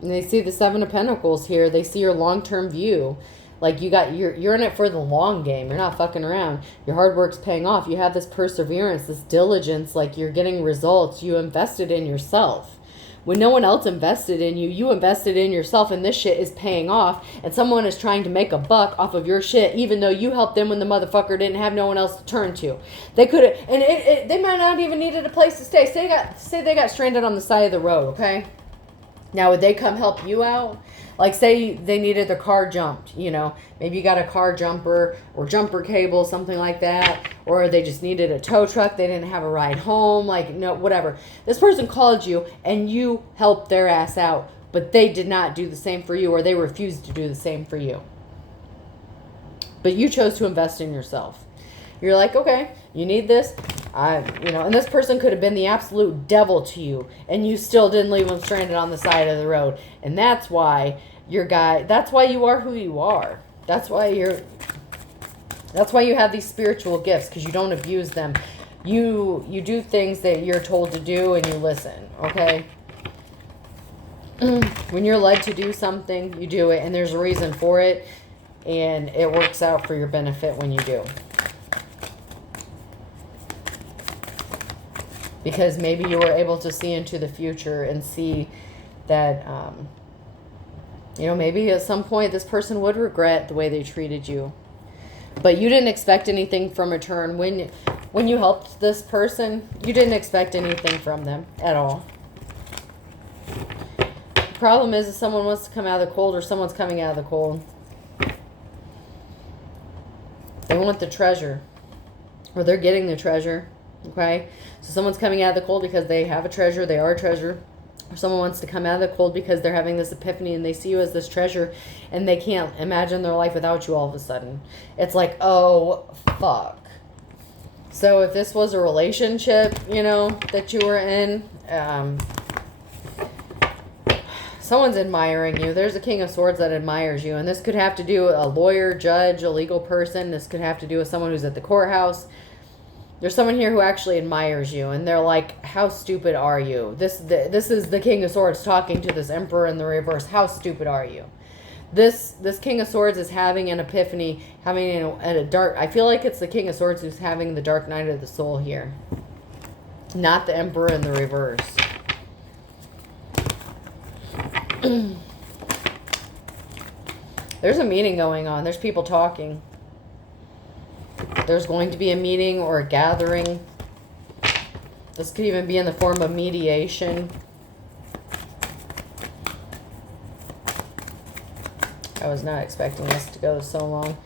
And they see the Seven of Pentacles here. They see your long-term view. Like you're in it for the long game. You're not fucking around. Your hard work's paying off. You have this perseverance, this diligence, like you're getting results. You invested in yourself. When no one else invested in you, you invested in yourself, and this shit is paying off. And someone is trying to make a buck off of your shit, even though you helped them when the motherfucker didn't have no one else to turn to. They could have, and they might not even needed a place to stay. Say they got stranded on the side of the road, okay? Now, would they come help you out? Like, say they needed their car jumped, you know. Maybe you got a car jumper or jumper cable, something like that. Or they just needed a tow truck. They didn't have a ride home. Like, no, whatever. This person called you and you helped their ass out. But they did not do the same for you, or they refused to do the same for you. But you chose to invest in yourself. You're like, okay, you need this. And this person could have been the absolute devil to you, and you still didn't leave them stranded on the side of the road. And that's why that's why you are who you are. That's why you have these spiritual gifts, because you don't abuse them. You do things that you're told to do, and you listen, okay? When you're led to do something, you do it, and there's a reason for it, and it works out for your benefit when you do. Because maybe you were able to see into the future and see that, maybe at some point this person would regret the way they treated you. But you didn't expect anything from return. When you helped this person, you didn't expect anything from them at all. The problem is if someone wants to come out of the cold, or someone's coming out of the cold, they want the treasure. Or they're getting the treasure. Okay, so someone's coming out of the cold because they have a treasure, they are a treasure. Or someone wants to come out of the cold because they're having this epiphany and they see you as this treasure, and they can't imagine their life without you all of a sudden. It's like, oh, fuck. So if this was a relationship, that you were in, someone's admiring you. There's a King of Swords that admires you, and this could have to do with a lawyer, judge, a legal person. This could have to do with someone who's at the courthouse. There's someone here who actually admires you, and they're like, how stupid are you? This is the King of Swords talking to this Emperor in the reverse. How stupid are you? This King of Swords is having an epiphany, having a dark... I feel like it's the King of Swords who's having the dark night of the soul here. Not the Emperor in the reverse. There's a meeting going on. There's people talking. There's going to be a meeting or a gathering. This could even be in the form of mediation. I was not expecting this to go so long.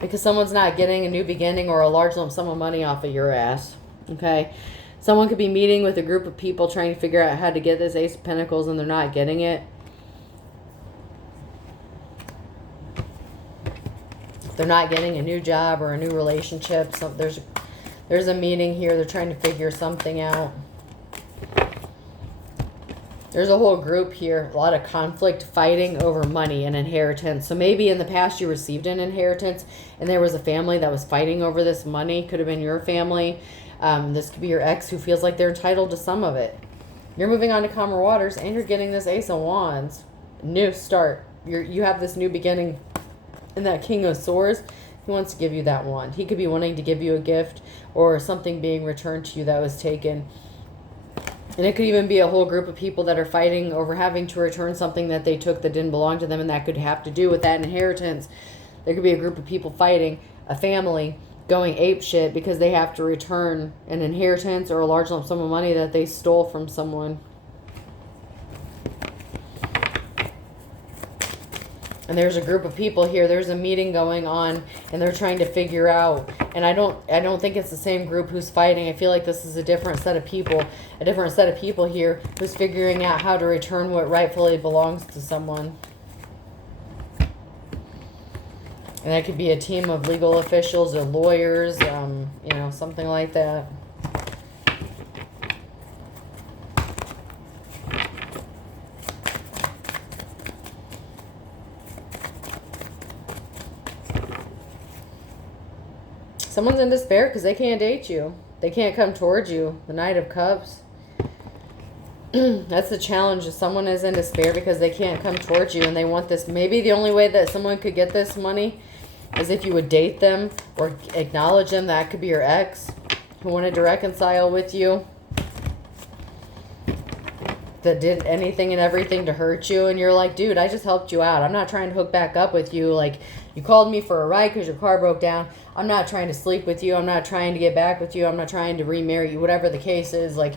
Because someone's not getting a new beginning or a large lump sum of money off of your ass. Okay? Someone could be meeting with a group of people trying to figure out how to get this Ace of Pentacles, and they're not getting it. They're not getting a new job or a new relationship. So there's a meeting here. They're trying to figure something out. There's a whole group here. A lot of conflict, fighting over money and inheritance. So maybe in the past you received an inheritance and there was a family that was fighting over this money. Could have been your family. This could be your ex who feels like they're entitled to some of it. You're moving on to calmer waters, and you're getting this Ace of Wands. New start. You have this new beginning. And that King of Swords, he wants to give you that wand. He could be wanting to give you a gift or something being returned to you that was taken. And it could even be a whole group of people that are fighting over having to return something that they took that didn't belong to them, and that could have to do with that inheritance. There could be a group of people fighting, a family going apeshit because they have to return an inheritance or a large lump sum of money that they stole from someone. And there's a group of people here. There's a meeting going on, and they're trying to figure out. And I don't think it's the same group who's fighting. I feel like this is a different set of people. A different set of people here who's figuring out how to return what rightfully belongs to someone. And that could be a team of legal officials or lawyers, you know, something like that. Someone's in despair because they can't date you. They can't come towards you. The Knight of Cups. That's the challenge. Someone is in despair because they can't come towards you and they want this. Maybe the only way that someone could get this money is if you would date them or acknowledge them. That could be your ex who wanted to reconcile with you, that did anything and everything to hurt you, and you're like, dude, I just helped you out. I'm not trying to hook back up with you. Like, you called me for a ride because your car broke down. I'm not trying to sleep with you. I'm not trying to get back with you. I'm not trying to remarry you, whatever the case is. Like,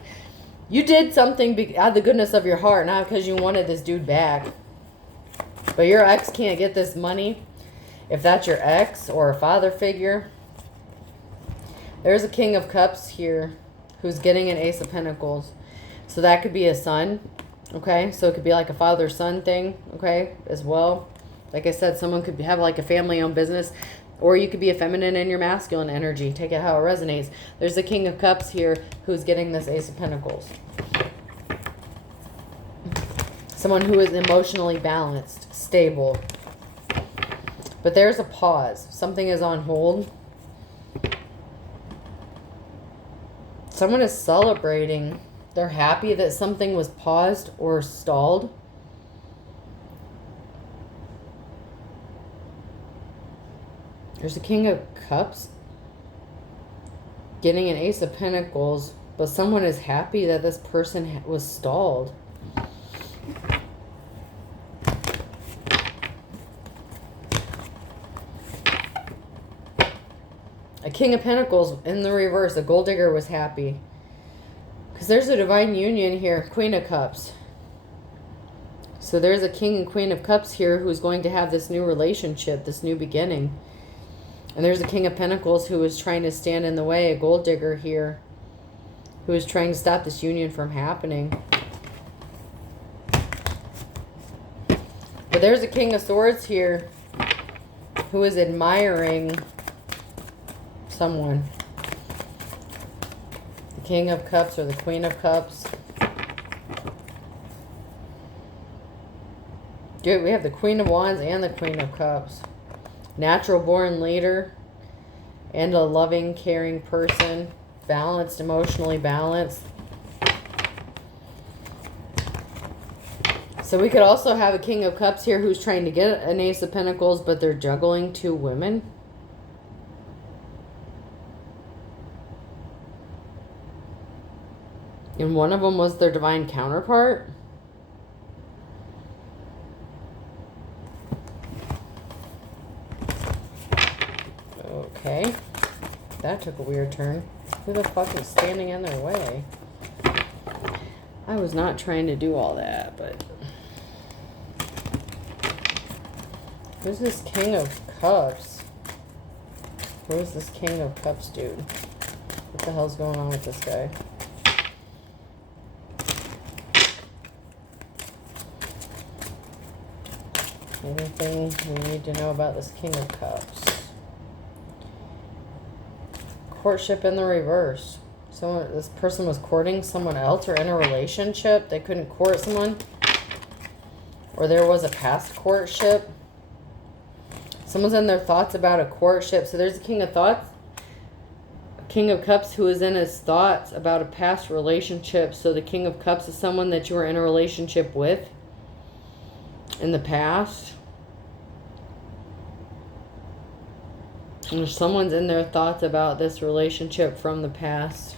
you did something out of the goodness of your heart, not because you wanted this dude back. But your ex can't get this money. If that's your ex or a father figure. There's a King of Cups here who's getting an Ace of Pentacles. So that could be a son, okay? So it could be like a father-son thing, okay, as well. Like I said, someone could have like a family-owned business, or you could be a feminine in your masculine energy. Take it how it resonates. There's a King of Cups here who's getting this Ace of Pentacles. Someone who is emotionally balanced, stable. But there's a pause. Something is on hold. Someone is celebrating. They're happy that something was paused or stalled. There's a King of Cups getting an Ace of Pentacles, but someone is happy that this person was stalled. A King of Pentacles in the reverse. A gold digger was happy. Because there's a divine union here. Queen of Cups. So there's a King and Queen of Cups here who's going to have this new relationship, this new beginning. And there's a King of Pentacles who is trying to stand in the way. A gold digger here who is trying to stop this union from happening. But there's a King of Swords here who is admiring someone. The King of Cups or the Queen of Cups. Good, we have the Queen of Wands and the Queen of Cups. Natural born leader and a loving, caring person. Balanced, emotionally balanced. So we could also have a King of Cups here who's trying to get an Ace of Pentacles, but they're juggling two women. And one of them was their divine counterpart. Okay. That took a weird turn. Who the fuck is standing in their way? I was not trying to do all that, but... Who's this King of Cups? Who is this King of Cups dude? What the hell's going on with this guy? Anything we need to know about this King of Cups? Courtship in the reverse. This person was courting someone else or in a relationship. They couldn't court someone. Or there was a past courtship. Someone's in their thoughts about a courtship. So there's a King of Thoughts. King of Cups who is in his thoughts about a past relationship. So the King of Cups is someone that you were in a relationship with in the past. And someone's in their thoughts about this relationship from the past.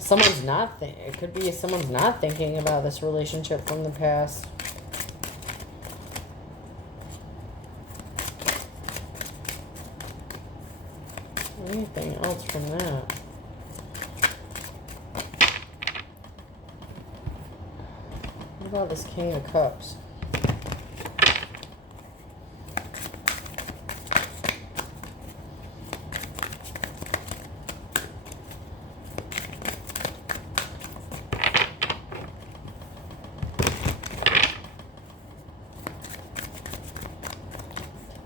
Someone's not it could be someone's not thinking about this relationship from the past. Anything else from that? What about this King of Cups?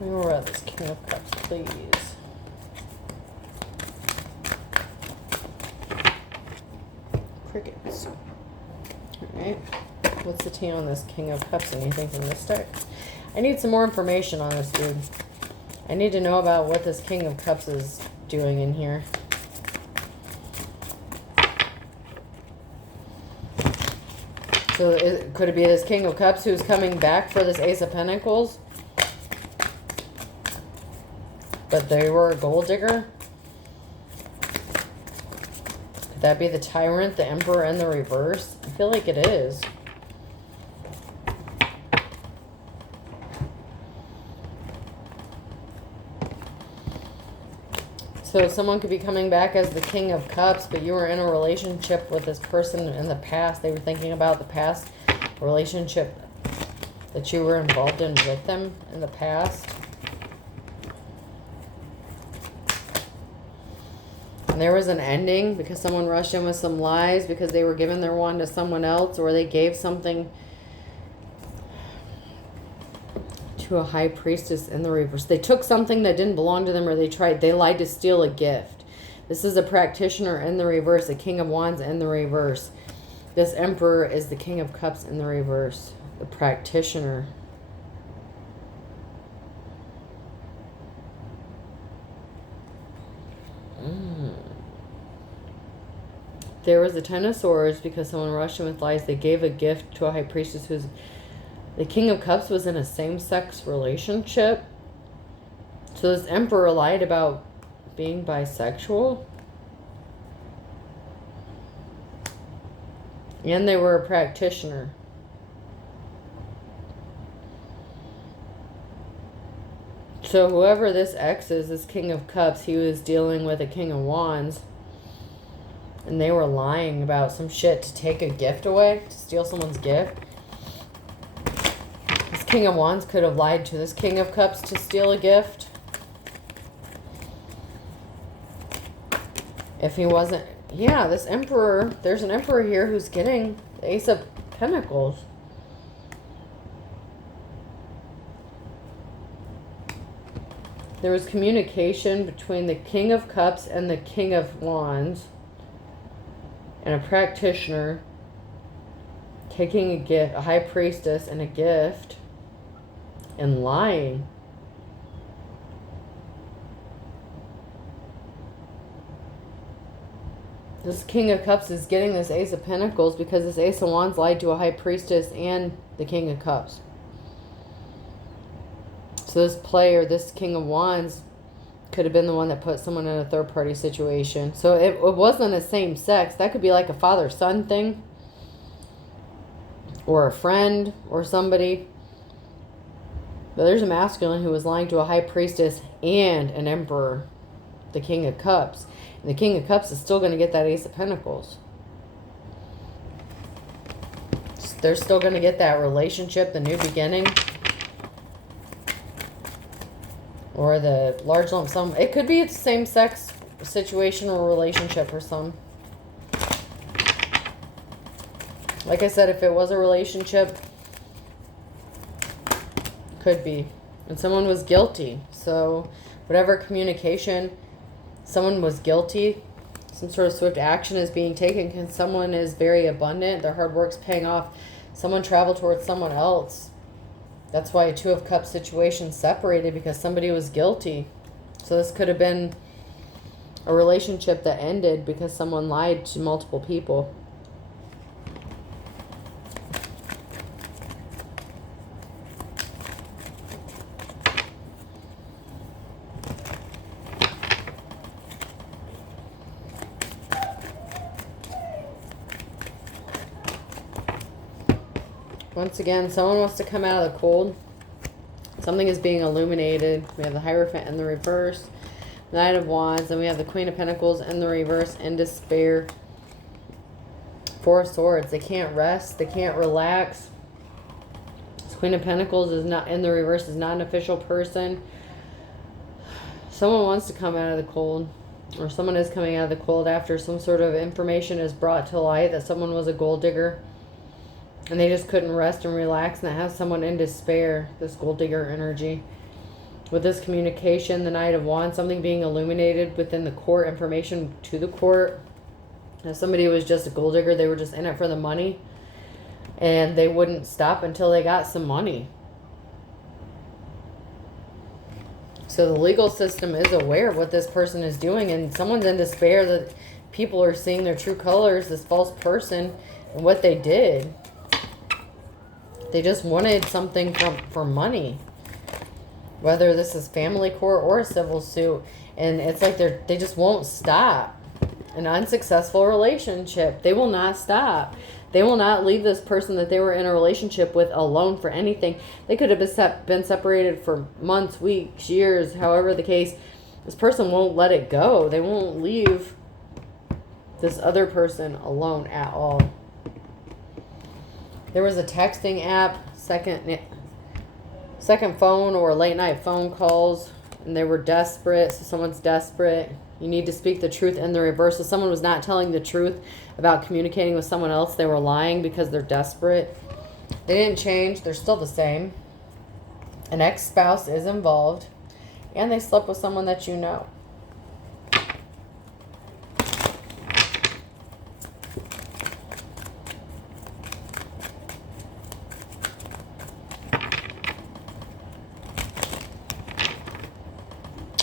Where about this King of Cups, please? Crickets. Alright. What's the tea on this King of Cups? Anything from this deck? I need some more information on this dude. I need to know about what this King of Cups is doing in here. So could it be this King of Cups who's coming back for this Ace of Pentacles? But they were a gold digger? Could that be the Tyrant, the Emperor, and the reverse? I feel like it is. So someone could be coming back as the King of Cups, but you were in a relationship with this person in the past. They were thinking about the past relationship that you were involved in with them in the past. And there was an ending because someone rushed in with some lies because they were giving their wand to someone else, or they gave something to a high priestess in the reverse. They took something that didn't belong to them, or they lied to steal a gift. This is a practitioner in the reverse, a King of Wands in the reverse. This Emperor is the King of Cups in the reverse, the practitioner. There was a Ten of Swords because someone rushed in with lies. They gave a gift to a high priestess who's... The King of Cups was in a same-sex relationship. So this Emperor lied about being bisexual. And they were a practitioner. So whoever this ex is, this King of Cups, he was dealing with a King of Wands. And they were lying about some shit to take a gift away, to steal someone's gift. This King of Wands could have lied to this King of Cups to steal a gift. If he wasn't... Yeah, this Emperor... There's an Emperor here who's getting the Ace of Pentacles. There was communication between the King of Cups and the King of Wands. And a practitioner taking a gift, a high priestess and a gift, and lying. This King of Cups is getting this Ace of Pentacles because this Ace of Wands lied to a high priestess and the King of Cups. So this player, this King of Wands, could have been the one that put someone in a third-party situation. So it wasn't a same sex. That could be like a father-son thing. Or a friend or somebody. But there's a masculine who was lying to a high priestess and an emperor. The King of Cups. And the King of Cups is still going to get that Ace of Pentacles. They're still going to get that relationship, the new beginning. Or the large lump sum. It could be a same-sex situation or relationship for some. Like I said, if it was a relationship, could be. And someone was guilty. So whatever communication, someone was guilty. Some sort of swift action is being taken because someone is very abundant. Their hard work's paying off. Someone traveled towards someone else. That's why a Two of Cups situation separated, because somebody was guilty. So this could have been a relationship that ended because someone lied to multiple people. Once again, someone wants to come out of the cold. Something is being illuminated. We have the Hierophant in the reverse, Knight of Wands, and we have the Queen of Pentacles in the reverse, and despair. Four of Swords. They can't rest. They can't relax. This Queen of Pentacles is not in the reverse, is not an official person. Someone wants to come out of the cold, or someone is coming out of the cold after some sort of information is brought to light that someone was a gold digger. And they just couldn't rest and relax, and that has someone in despair, this gold digger energy. With this communication, the Knight of Wands, something being illuminated within the court, information to the court. If somebody was just a gold digger, they were just in it for the money. And they wouldn't stop until they got some money. So the legal system is aware of what this person is doing. And someone's in despair that people are seeing their true colors, this false person, and what they did. They just wanted something for money. Whether this is family court or a civil suit. And it's like they just won't stop. An unsuccessful relationship. They will not stop. They will not leave this person that they were in a relationship with alone for anything. They could have been separated for months, weeks, years, however the case. This person won't let it go. They won't leave this other person alone at all. There was a texting app, second phone or late night phone calls, and they were desperate. So someone's desperate. You need to speak the truth in the reverse. So someone was not telling the truth about communicating with someone else. They were lying because they're desperate. They didn't change. They're still the same. An ex-spouse is involved, and they slept with someone that you know.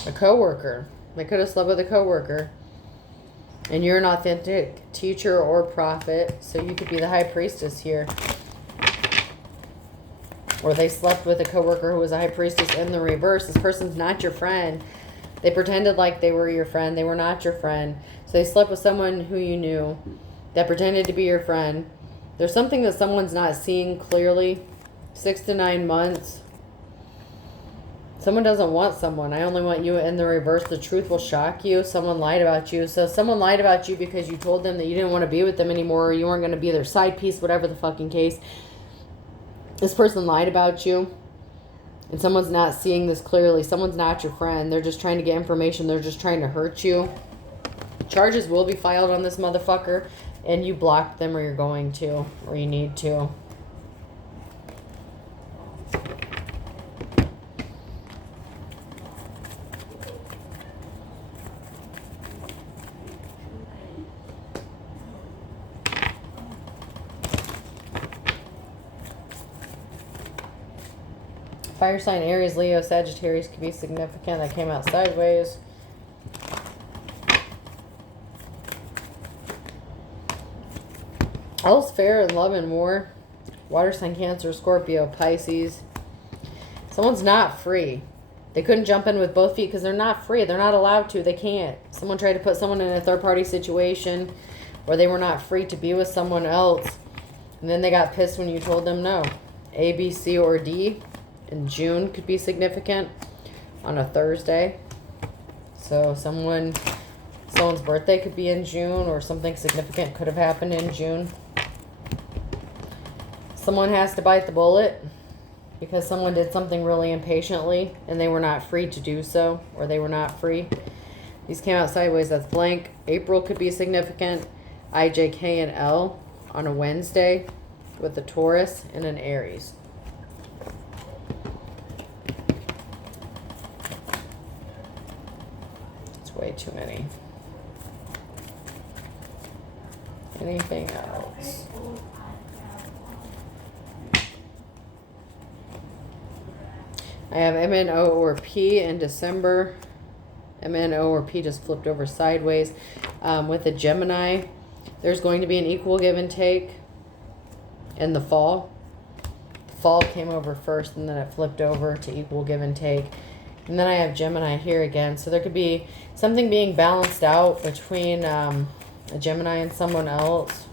A coworker. They could have slept with a coworker. And you're an authentic teacher or prophet, so you could be the high priestess here. Or they slept with a coworker who was a high priestess in the reverse. This person's not your friend. They pretended like they were your friend. They were not your friend. So they slept with someone who you knew that pretended to be your friend. There's something that someone's not seeing clearly. 6 to 9 months. Someone doesn't want someone. I only want you in the reverse. The truth will shock you. Someone lied about you. So someone lied about you because you told them that you didn't want to be with them anymore, or you weren't going to be their side piece, whatever the fucking case. This person lied about you. And someone's not seeing this clearly. Someone's not your friend. They're just trying to get information. They're just trying to hurt you. Charges will be filed on this motherfucker. And you blocked them, or you're going to. Or you need to. Fire sign, Aries, Leo, Sagittarius could be significant. That came out sideways. All's fair in love and war. Water sign, Cancer, Scorpio, Pisces. Someone's not free. They couldn't jump in with both feet because they're not free. They're not allowed to. They can't. Someone tried to put someone in a third-party situation where they were not free to be with someone else. And then they got pissed when you told them no. A, B, C, or D. In June could be significant on a Thursday. So someone's birthday could be in June, or something significant could have happened in June. Someone has to bite the bullet because someone did something really impatiently and they were not free to do so, or they were not free. These came out sideways. That's blank. April could be significant. I, J, K, and L on a Wednesday with a Taurus and an Aries. Way too many. Anything else? I have MNO or P in December. MNO or P just flipped over sideways. With a Gemini, there's going to be an equal give and take in the fall. The fall came over first, and then it flipped over to equal give and take. And then I have Gemini here again. So there could be something being balanced out between a Gemini and someone else.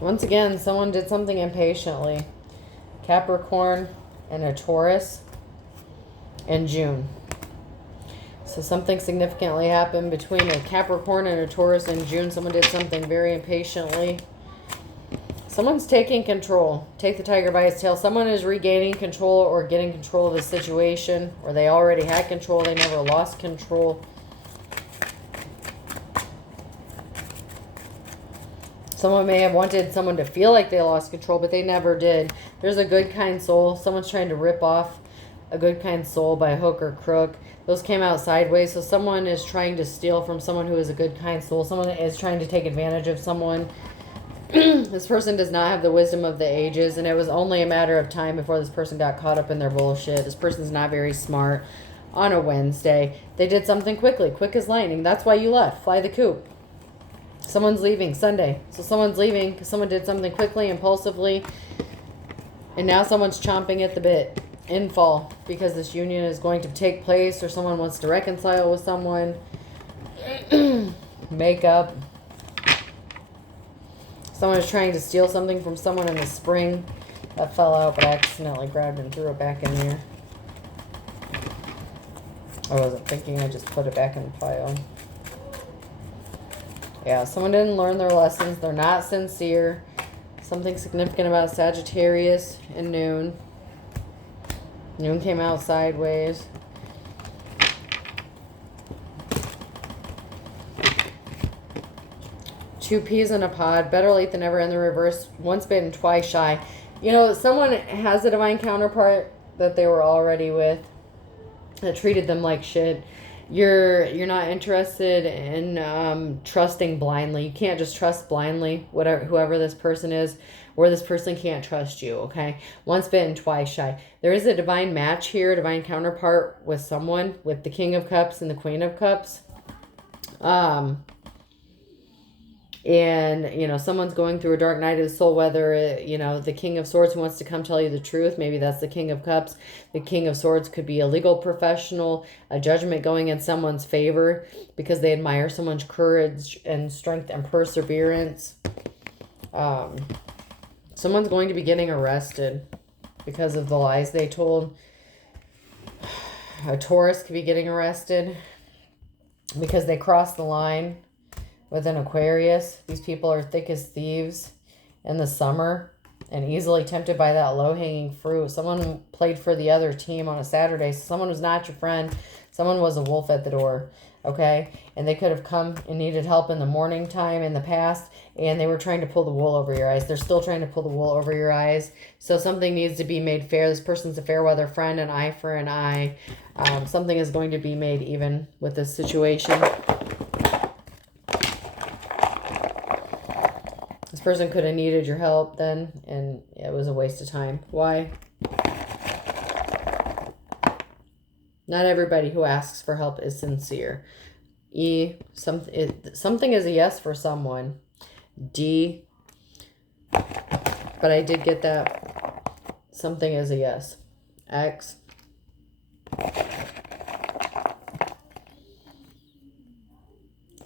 Once again, someone did something impatiently. Capricorn and a Taurus in June. So something significantly happened between a Capricorn and a Taurus in June. Someone did something very impatiently. Someone's taking control. Take the tiger by its tail. Someone is regaining control or getting control of the situation, or they already had control. They never lost control. Someone may have wanted someone to feel like they lost control, but they never did. There's a good, kind soul. Someone's trying to rip off a good, kind soul by hook or crook. Those came out sideways. So someone is trying to steal from someone who is a good, kind soul. Someone is trying to take advantage of someone. This person does not have the wisdom of the ages, and it was only a matter of time before this person got caught up in their bullshit. This person's not very smart. On a Wednesday, they did something quickly, quick as lightning. That's why you left. Fly the coop. Someone's leaving Sunday. So someone's leaving because someone did something quickly, impulsively. And now someone's chomping at the bit in fall because this union is going to take place, or someone wants to reconcile with someone. Make up. Someone is trying to steal something from someone in the spring. That fell out, but I accidentally grabbed and threw it back in there. I wasn't thinking, I just put it back in the pile. Yeah, someone didn't learn their lessons. They're not sincere. Something significant about Sagittarius and Noon. Noon came out sideways. Two peas in a pod. Better late than never in the reverse. Once bitten, twice shy. You know, someone has a divine counterpart that they were already with that treated them like shit. You're not interested in trusting blindly. You can't just trust blindly whoever this person is, or this person can't trust you, okay? Once bitten, twice shy. There is a divine match here, divine counterpart with someone, with the King of Cups and the Queen of Cups. And, you know, someone's going through a dark night of the soul, whether, you know, the King of Swords wants to come tell you the truth. Maybe that's the King of Cups. The King of Swords could be a legal professional, a judgment going in someone's favor because they admire someone's courage and strength and perseverance. Someone's going to be getting arrested because of the lies they told. A Taurus could be getting arrested because they crossed the line with an Aquarius. These people are thick as thieves in the summer and easily tempted by that low-hanging fruit. Someone played for the other team on a Saturday. So someone was not your friend. Someone was a wolf at the door, okay? And they could have come and needed help in the morning time in the past, and they were trying to pull the wool over your eyes. They're still trying to pull the wool over your eyes. So something needs to be made fair. This person's a fair weather friend, an eye for an eye. Something is going to be made even with this situation. This person could have needed your help then, and it was a waste of time. Why? Not everybody who asks for help is sincere. E, something is a yes for someone. D, but I did get that. Something is a yes. X.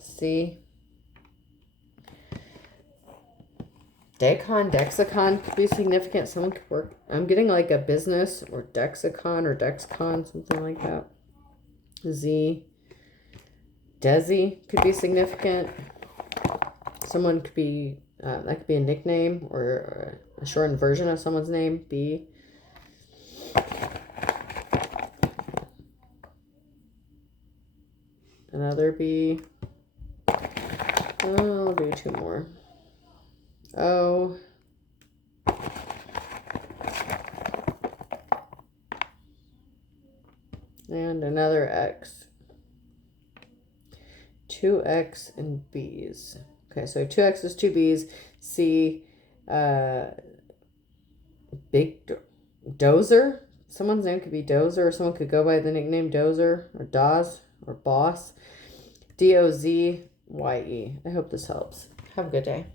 C. Dexicon could be significant. Someone could work. I'm getting like a business or Dexicon or Dexcon, something like that. Z. Desi could be significant. Someone could be, that could be a nickname or a shortened version of someone's name. B. Another B. I'll do two more. O. And another X. 2X and B's. Okay, so 2X's, 2 B's. C. Big Dozer. Someone's name could be Dozer, or someone could go by the nickname Dozer, or Dawes, or Boss. DOZYE. I hope this helps. Have a good day.